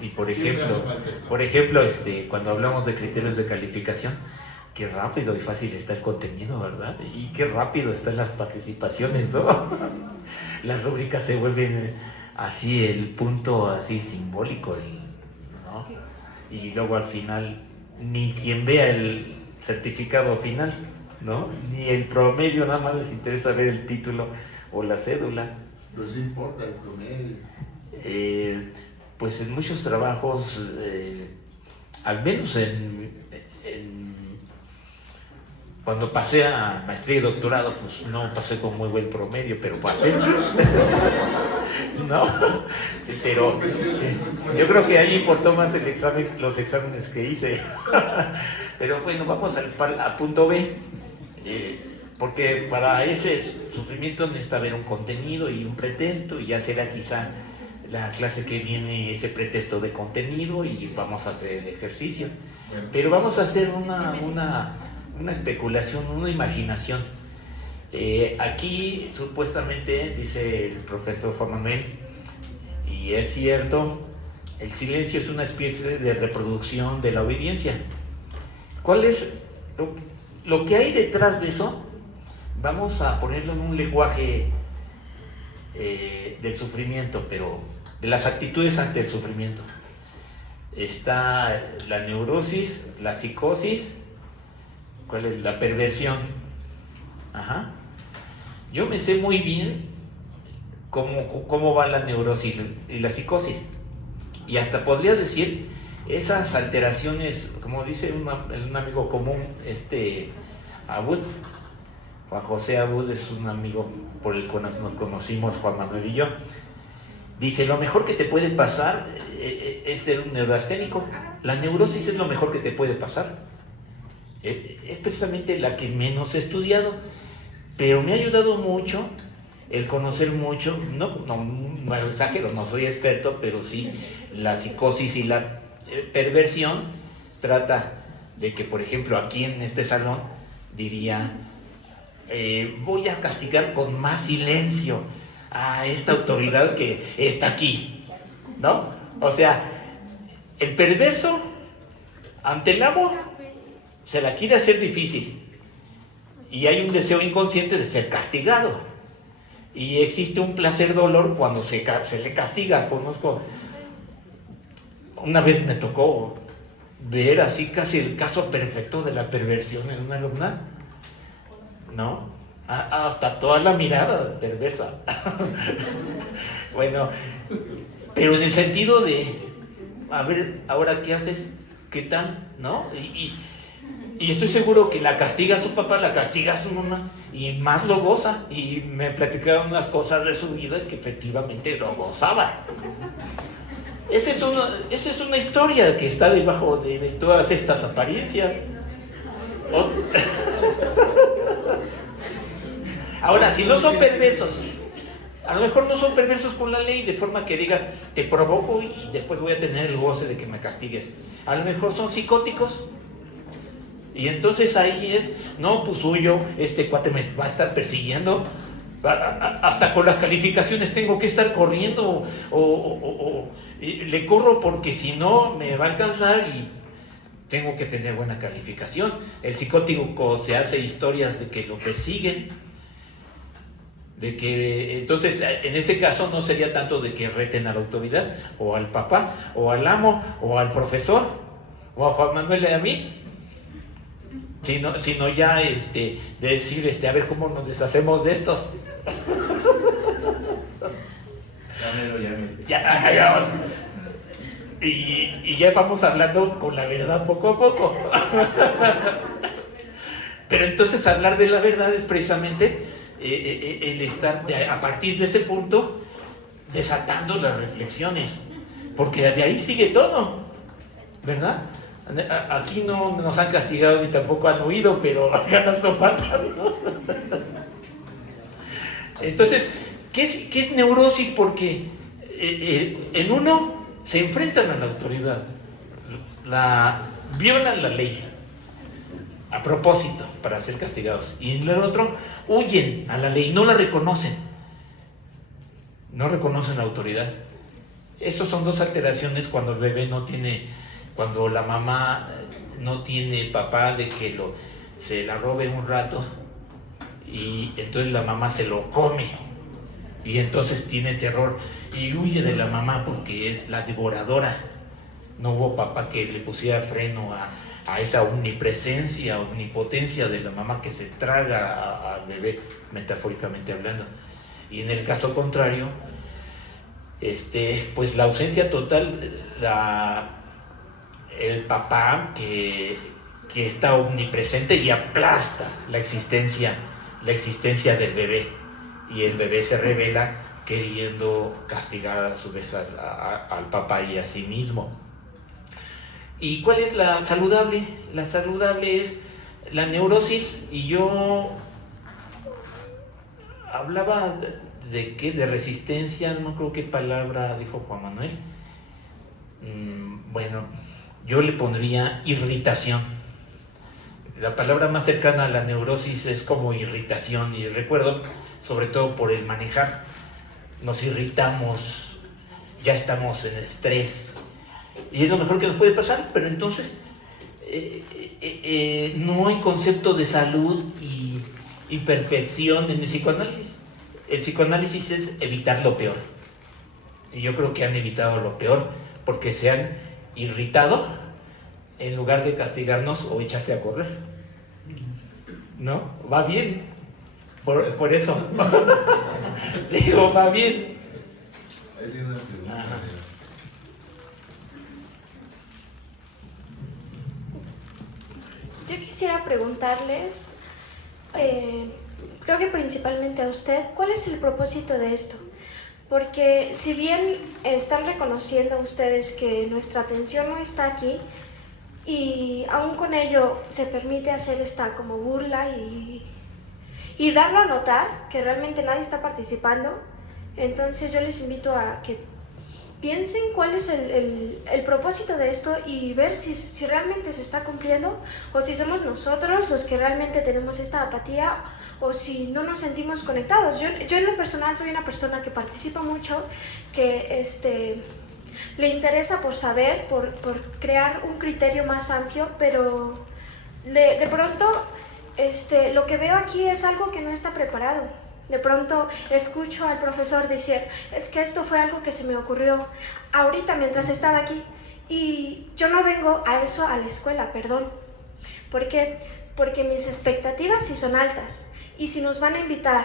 Y por ejemplo, cuando hablamos de criterios de calificación, qué rápido y fácil está el contenido, ¿verdad? Y qué rápido están las participaciones, ¿no? Las rúbricas se vuelven así el punto así simbólico, ¿no? Y luego al final ni quien vea el certificado final, ¿no? Ni el promedio, nada más les interesa ver el título o la cédula. Pero sí importa el promedio. Pues en muchos trabajos, al menos cuando pasé a maestría y doctorado, pues no pasé con muy buen promedio, pero pasé. ¿No? Pero yo creo que ahí importó más los exámenes que hice. Pero bueno, vamos al punto B. Porque para ese sufrimiento necesita haber un contenido y un pretexto, y ya será quizá la clase que viene ese pretexto de contenido y vamos a hacer el ejercicio. Pero vamos a hacer una especulación, una imaginación. Aquí supuestamente dice el profesor Juan Manuel, y es cierto, el silencio es una especie de reproducción de la obediencia. ¿Cuál es lo que hay detrás de eso? Vamos a ponerlo en un lenguaje del sufrimiento, pero de las actitudes ante el sufrimiento. Está la neurosis, la psicosis, ¿cuál es? La perversión. Ajá. yo me sé muy bien cómo va la neurosis y la psicosis. Y hasta podría decir esas alteraciones, como dice un amigo común, Abud, Juan José Abud es un amigo por el que nos conocimos, Juan Manuel y yo. Dice, lo mejor que te puede pasar es ser un neuroasténico. La neurosis es lo mejor que te puede pasar. Es precisamente la que menos he estudiado, pero me ha ayudado mucho el conocer mucho, no exagero, no soy experto, pero sí la psicosis y la perversión trata de que, por ejemplo, aquí en este salón diría, voy a castigar con más silencio a esta autoridad que está aquí, ¿no? O sea, el perverso ante el amo se la quiere hacer difícil y hay un deseo inconsciente de ser castigado y existe un placer-dolor cuando se le castiga. Conozco, una vez me tocó ver así casi el caso perfecto de la perversión en una alumna, ¿no? Hasta toda la mirada perversa. Bueno, pero en el sentido de, a ver, ahora qué haces, qué tal, ¿no? Y estoy seguro que la castiga a su papá, la castiga a su mamá, y más lo goza. Y me platicaron unas cosas de su vida que efectivamente lo gozaba. Esa es una historia que está debajo de todas estas apariencias. Ahora, si no son perversos, a lo mejor no son perversos con la ley, de forma que digan, te provoco y después voy a tener el goce de que me castigues. A lo mejor son psicóticos. Y entonces ahí es, no, pues huyo, este cuate me va a estar persiguiendo. Hasta con las calificaciones tengo que estar corriendo o le corro porque si no me va a alcanzar y tengo que tener buena calificación. El psicótico se hace historias de que lo persiguen, de que entonces en ese caso no sería tanto de que reten a la autoridad o al papá o al amo o al profesor o a Juan Manuel y a mí, sino ya de decir a ver cómo nos deshacemos de estos. Ya. Y ya vamos hablando con la verdad poco a poco. Pero entonces hablar de la verdad es precisamente el estar a partir de ese punto desatando las reflexiones, porque de ahí sigue todo, ¿verdad? Aquí no nos han castigado ni tampoco han huido, pero ganas no faltan, ¿no? Entonces, ¿qué es neurosis? Porque en uno se enfrentan a la autoridad, violan la ley a propósito para ser castigados, y en el otro huyen a la ley, no la reconocen, no reconocen la autoridad. Esas son dos alteraciones cuando el bebé cuando la mamá no tiene papá, de que se la robe un rato y entonces la mamá se lo come y entonces tiene terror y huye de la mamá porque es la devoradora. No hubo papá que le pusiera freno a esa omnipresencia, omnipotencia de la mamá que se traga al bebé, metafóricamente hablando. Y en el caso contrario, pues la ausencia total, el papá que está omnipresente y aplasta la existencia del bebé, y el bebé se revela queriendo castigar a su vez al papá y a sí mismo. ¿Y cuál es la saludable? La saludable es la neurosis, y yo hablaba de resistencia, no creo qué palabra dijo Juan Manuel. Bueno, yo le pondría irritación. La palabra más cercana a la neurosis es como irritación, y recuerdo, sobre todo por el manejar, nos irritamos, ya estamos en estrés, y es lo mejor que nos puede pasar, pero entonces no hay concepto de salud y perfección en el psicoanálisis. El psicoanálisis es evitar lo peor, y yo creo que han evitado lo peor porque se han irritado en lugar de castigarnos o echarse a correr, ¿no? Va bien, Por eso. Digo, va bien. Ahí tiene una pregunta. Ajá. Yo quisiera preguntarles, creo que principalmente a usted, ¿cuál es el propósito de esto? Porque si bien están reconociendo ustedes que nuestra atención no está aquí, y aún con ello se permite hacer esta como burla y darlo a notar que realmente nadie está participando, entonces yo les invito a que piensen cuál es el propósito de esto y ver si realmente se está cumpliendo o si somos nosotros los que realmente tenemos esta apatía o si no nos sentimos conectados. Yo en lo personal soy una persona que participa mucho, que le interesa por saber, por crear un criterio más amplio, pero de pronto lo que veo aquí es algo que no está preparado. De pronto escucho al profesor decir, es que esto fue algo que se me ocurrió ahorita mientras estaba aquí y yo no vengo a eso a la escuela, perdón. ¿Por qué? Porque mis expectativas sí son altas y si nos van a invitar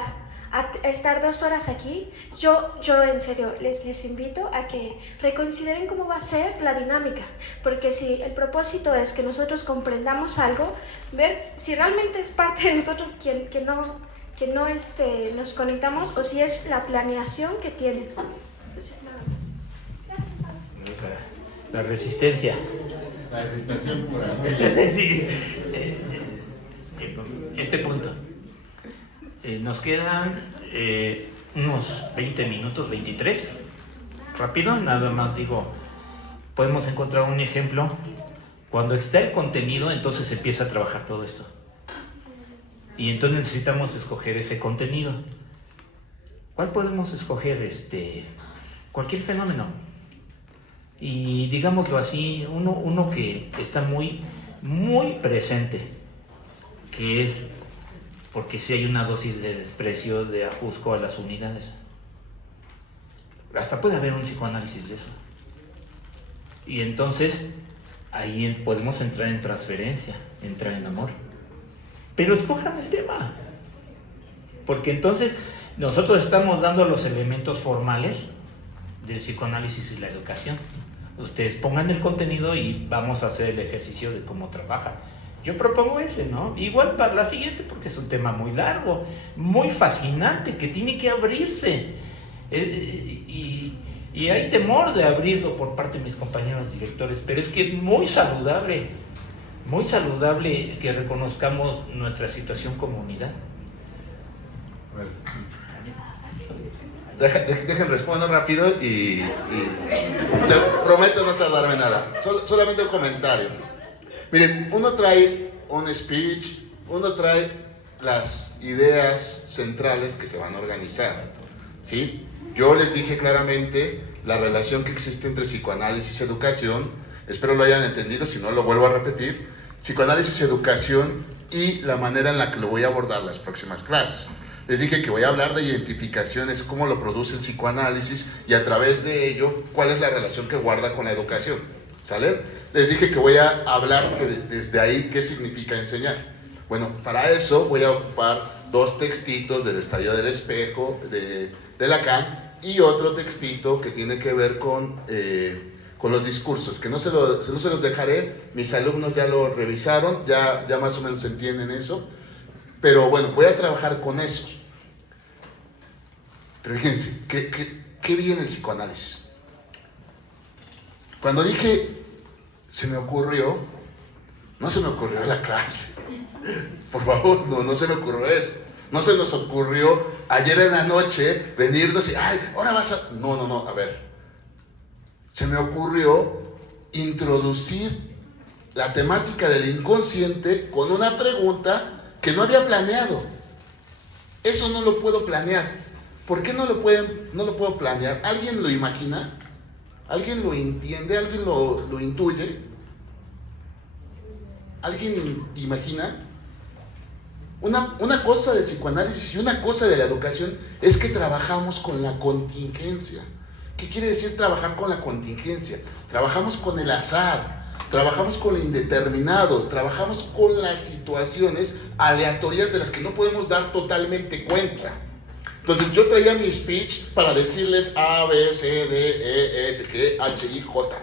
a estar 2 horas aquí, yo en serio les invito a que reconsideren cómo va a ser la dinámica, porque si el propósito es que nosotros comprendamos algo, ver si realmente es parte de nosotros que no nos conectamos o si es la planeación que tienen. Entonces, nada más. Gracias. La resistencia. La irritación por amor. Este punto. Nos quedan unos 20 minutos, 23. Rápido, nada más digo, podemos encontrar un ejemplo. Cuando está el contenido, entonces empieza a trabajar todo esto. Y entonces necesitamos escoger ese contenido. ¿Cuál podemos escoger? Cualquier fenómeno. Y digámoslo así, uno que está muy, muy presente, que es porque si hay una dosis de desprecio, de ajusco a las unidades. Hasta puede haber un psicoanálisis de eso. Y entonces ahí podemos entrar en transferencia, entrar en amor. Pero escojan el tema, porque entonces nosotros estamos dando los elementos formales del psicoanálisis y la educación. Ustedes pongan el contenido y vamos a hacer el ejercicio de cómo trabaja. Yo propongo ese, ¿no? Igual para la siguiente, porque es un tema muy largo, muy fascinante, que tiene que abrirse. Y hay temor de abrirlo por parte de mis compañeros directores, pero es que es muy saludable que reconozcamos nuestra situación como unidad. Dejen responder rápido y te prometo no tardarme nada. Solamente un comentario. Miren, uno trae un speech, uno trae las ideas centrales que se van a organizar, ¿sí? Yo les dije claramente la relación que existe entre psicoanálisis y educación. Espero lo hayan entendido, si no lo vuelvo a repetir. Psicoanálisis y educación y la manera en la que lo voy a abordar las próximas clases. Les dije que voy a hablar de identificaciones, cómo lo produce el psicoanálisis y a través de ello, cuál es la relación que guarda con la educación. ¿Sale? Les dije que voy a hablar desde ahí qué significa enseñar. Bueno, para eso voy a ocupar 2 textitos del Estadio del Espejo de Lacan y otro textito que tiene que ver con los discursos, que no se los dejaré, mis alumnos ya lo revisaron, ya más o menos entienden eso, pero bueno, voy a trabajar con eso. Pero fíjense, ¿qué viene el psicoanálisis? Cuando dije, se me ocurrió, no se me ocurrió la clase, por favor, no se me ocurrió eso. No se nos ocurrió ayer en la noche venirnos y, ay, ahora vas a... No, a ver. Se me ocurrió introducir la temática del inconsciente con una pregunta que no había planeado. Eso no lo puedo planear. ¿Por qué no lo puedo planear? ¿Alguien lo imagina? ¿Alguien lo entiende? ¿Alguien lo intuye? ¿Alguien imagina? Una cosa del psicoanálisis y una cosa de la educación es que trabajamos con la contingencia. ¿Qué quiere decir trabajar con la contingencia? Trabajamos con el azar. trabajamos con lo indeterminado, trabajamos con las situaciones aleatorias de las que no podemos dar totalmente cuenta. Entonces yo traía mi speech para decirles A, B, C, D, E, F, G, H, I, J.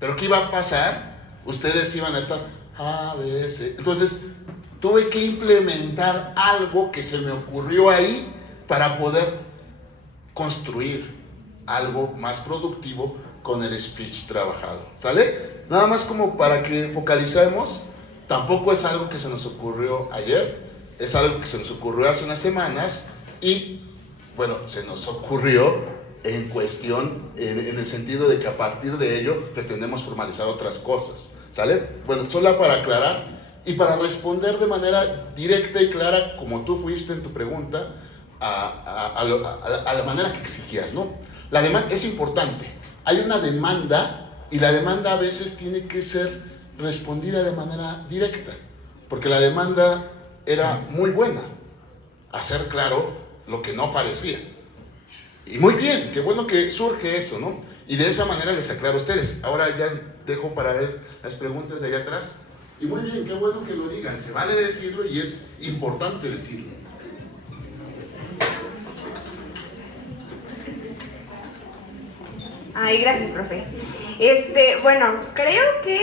Pero ¿qué iba a pasar? Ustedes iban a estar A, B, C. Entonces tuve que implementar algo que se me ocurrió ahí para poder construir algo más productivo con el speech trabajado. ¿Sale? Nada más como para que focalicemos, tampoco es algo que se nos ocurrió ayer, es algo que se nos ocurrió hace unas semanas y, bueno, se nos ocurrió en cuestión, en el sentido de que a partir de ello pretendemos formalizar otras cosas. ¿Sale? Bueno, solo para aclarar y para responder de manera directa y clara, como tú fuiste en tu pregunta, a la manera que exigías, ¿no? La demanda es importante. Hay una demanda y la demanda a veces tiene que ser respondida de manera directa, porque la demanda era muy buena, hacer claro lo que no parecía. Y muy bien, qué bueno que surge eso, ¿no? Y de esa manera les aclaro a ustedes. Ahora ya dejo para ver las preguntas de allá atrás. Y muy bien, qué bueno que lo digan. Se vale decirlo y es importante decirlo. Ay, gracias, profe. Bueno, creo que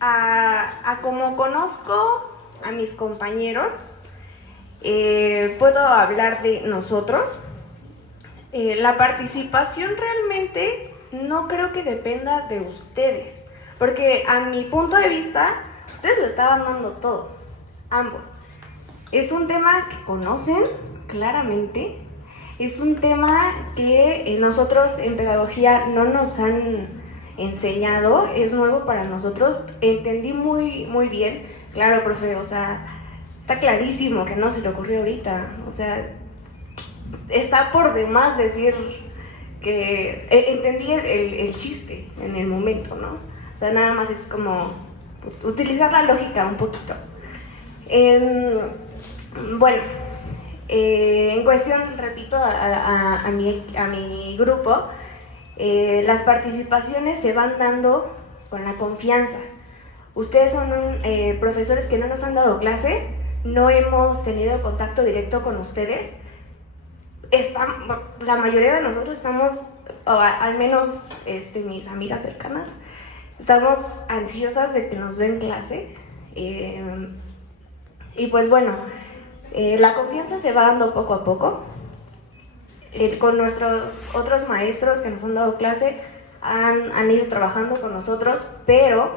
a como conozco a mis compañeros, puedo hablar de nosotros. La participación realmente no creo que dependa de ustedes, porque a mi punto de vista, ustedes lo estaban dando todo, ambos. Es un tema que conocen claramente, es un tema que nosotros en pedagogía no nos han enseñado, es nuevo para nosotros. Entendí muy bien, claro, profe, o sea, está clarísimo que no se le ocurrió ahorita, o sea, está por demás decir que entendí el chiste en el momento, ¿no? O sea, nada más es como utilizar la lógica un poquito. Bueno, en cuestión, repito, a mi grupo, las participaciones se van dando con la confianza. Ustedes son profesores que no nos han dado clase, no hemos tenido contacto directo con ustedes. La mayoría de nosotros estamos, o al menos mis amigas cercanas, estamos ansiosas de que nos den clase. Y pues bueno, la confianza se va dando poco a poco. Con nuestros otros maestros que nos han dado clase han ido trabajando con nosotros, pero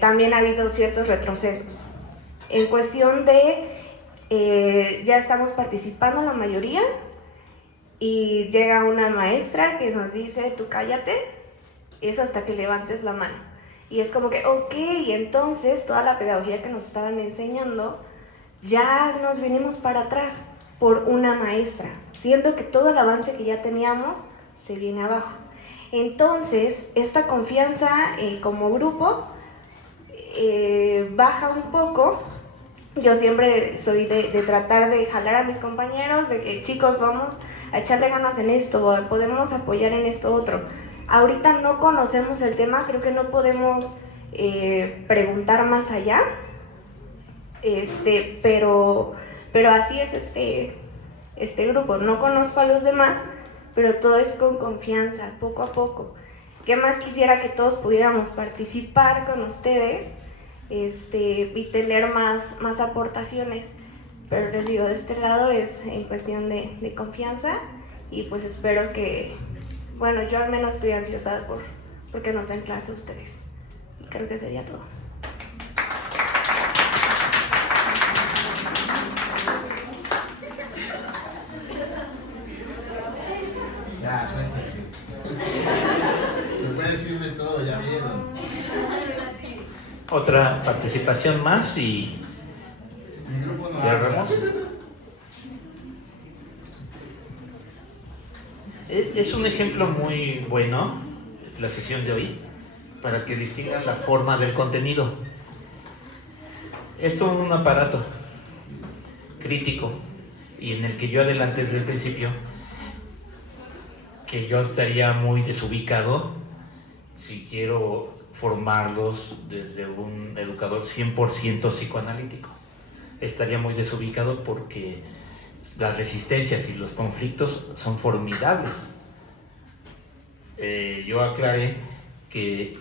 también ha habido ciertos retrocesos. En cuestión de ya estamos participando la mayoría y llega una maestra que nos dice, tú cállate, es hasta que levantes la mano. Y es como que, ok, entonces toda la pedagogía que nos estaban enseñando, ya nos vinimos para atrás por una maestra, siendo que todo el avance que ya teníamos se viene abajo. Entonces, esta confianza como grupo baja un poco. Yo siempre soy de tratar de jalar a mis compañeros, de que chicos, vamos a echarle ganas en esto, podemos apoyar en esto otro. Ahorita no conocemos el tema, creo que no podemos preguntar más allá, pero así es este grupo. No conozco a los demás, pero todo es con confianza, poco a poco. ¿Qué más quisiera que todos pudiéramos participar con ustedes y tener más aportaciones? Pero les digo, de este lado es en cuestión de confianza y pues espero que, bueno, yo al menos estoy ansiosa porque nos den clase ustedes. Y creo que sería todo. Ya, suéltense. Se puede decir de todo, ya vieron. Otra participación más y Mi grupo no cerramos. habla. Es un ejemplo muy bueno la sesión de hoy para que distingan la forma del contenido. Esto es un aparato crítico y en el que yo adelanté desde el principio que yo estaría muy desubicado si quiero formarlos desde un educador 100% psicoanalítico. Estaría muy desubicado porque las resistencias y los conflictos son formidables. Yo aclaré que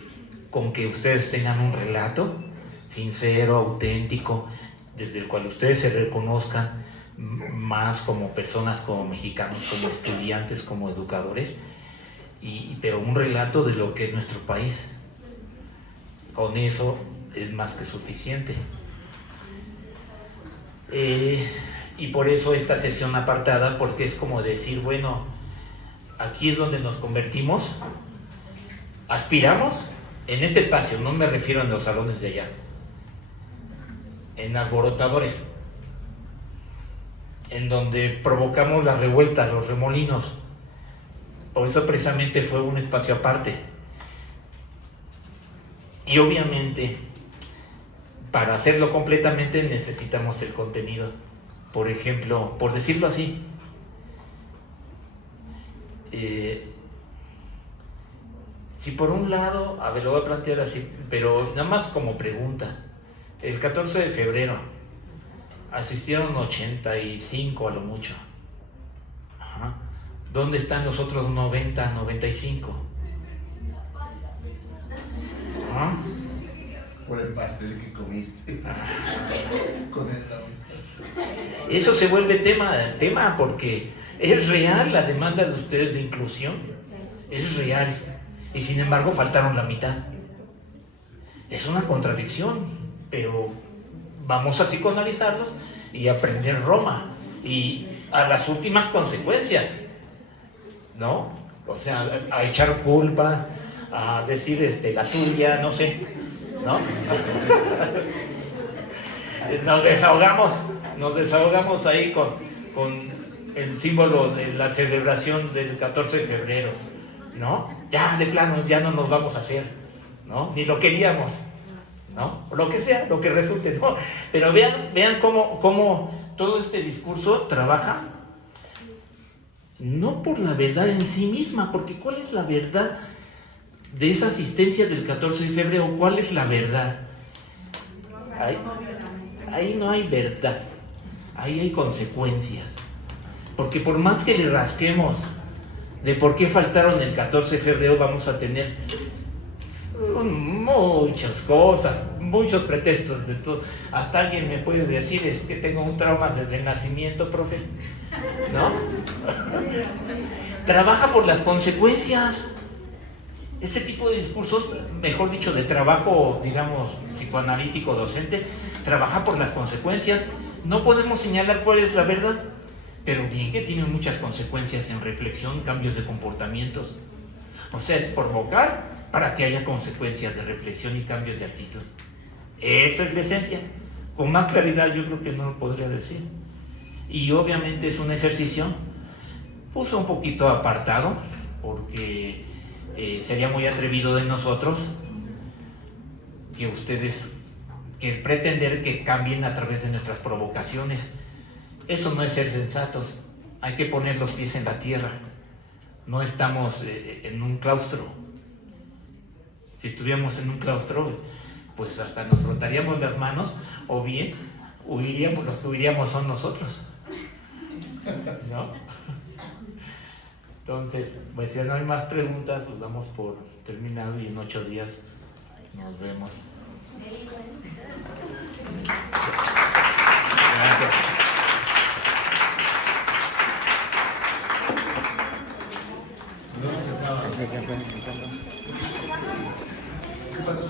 con que ustedes tengan un relato sincero, auténtico, desde el cual ustedes se reconozcan más como personas, como mexicanos, como estudiantes, como educadores, pero un relato de lo que es nuestro país. Con eso es más que suficiente. Y por eso esta sesión apartada, porque es como decir, bueno, aquí es donde nos convertimos, aspiramos en este espacio, no me refiero a los salones de allá, en alborotadores, en donde provocamos la revuelta, los remolinos. Por eso precisamente fue un espacio aparte. Y obviamente, para hacerlo completamente necesitamos el contenido. Por ejemplo, por decirlo así, si por un lado, a ver, lo voy a plantear así, pero nada más como pregunta, el 14 de febrero asistieron 85 a lo mucho. Ajá. ¿Dónde están los otros 90, 95? Ajá. Por el pastel que comiste. Con el Eso se vuelve tema porque es real la demanda de ustedes de inclusión, es real, y sin embargo faltaron la mitad. Es una contradicción, pero vamos a psicoanalizarlos y aprender Roma, y a las últimas consecuencias, ¿no? O sea, a echar culpas, a decir la tuya, no sé, ¿no? Nos desahogamos ahí con el símbolo de la celebración del 14 de febrero, ¿no? Ya de plano, ya no nos vamos a hacer, ¿no? Ni lo queríamos, ¿no? Lo que sea, lo que resulte, ¿no? Pero vean cómo todo este discurso trabaja no por la verdad en sí misma, porque ¿cuál es la verdad de esa asistencia del 14 de febrero? ¿Cuál es la verdad? Ahí no hay verdad, ahí hay consecuencias. Porque por más que le rasquemos de por qué faltaron el 14 de febrero, vamos a tener muchas cosas, muchos pretextos de todo. Hasta alguien me puede decir, es que tengo un trauma desde el nacimiento, profe, ¿no? Trabaja por las consecuencias. Ese tipo de discursos, mejor dicho, de trabajo, digamos, psicoanalítico, docente, trabaja por las consecuencias. No podemos señalar cuál es la verdad, pero bien que tiene muchas consecuencias en reflexión, cambios de comportamientos. O sea, es provocar para que haya consecuencias de reflexión y cambios de actitud. Esa es la esencia. Con más claridad yo creo que no lo podría decir. Y obviamente es un ejercicio, puse un poquito apartado, porque sería muy atrevido de nosotros que pretender que cambien a través de nuestras provocaciones. Eso no es ser sensatos. Hay que poner los pies en la tierra. No estamos en un claustro. Si estuviéramos en un claustro, pues hasta nos frotaríamos las manos, o bien huiríamos, los que huiríamos son nosotros, ¿no? Entonces, pues si no hay más preguntas, los damos por terminado y en 8 días nos vemos. Gracias. ¿Qué pasó?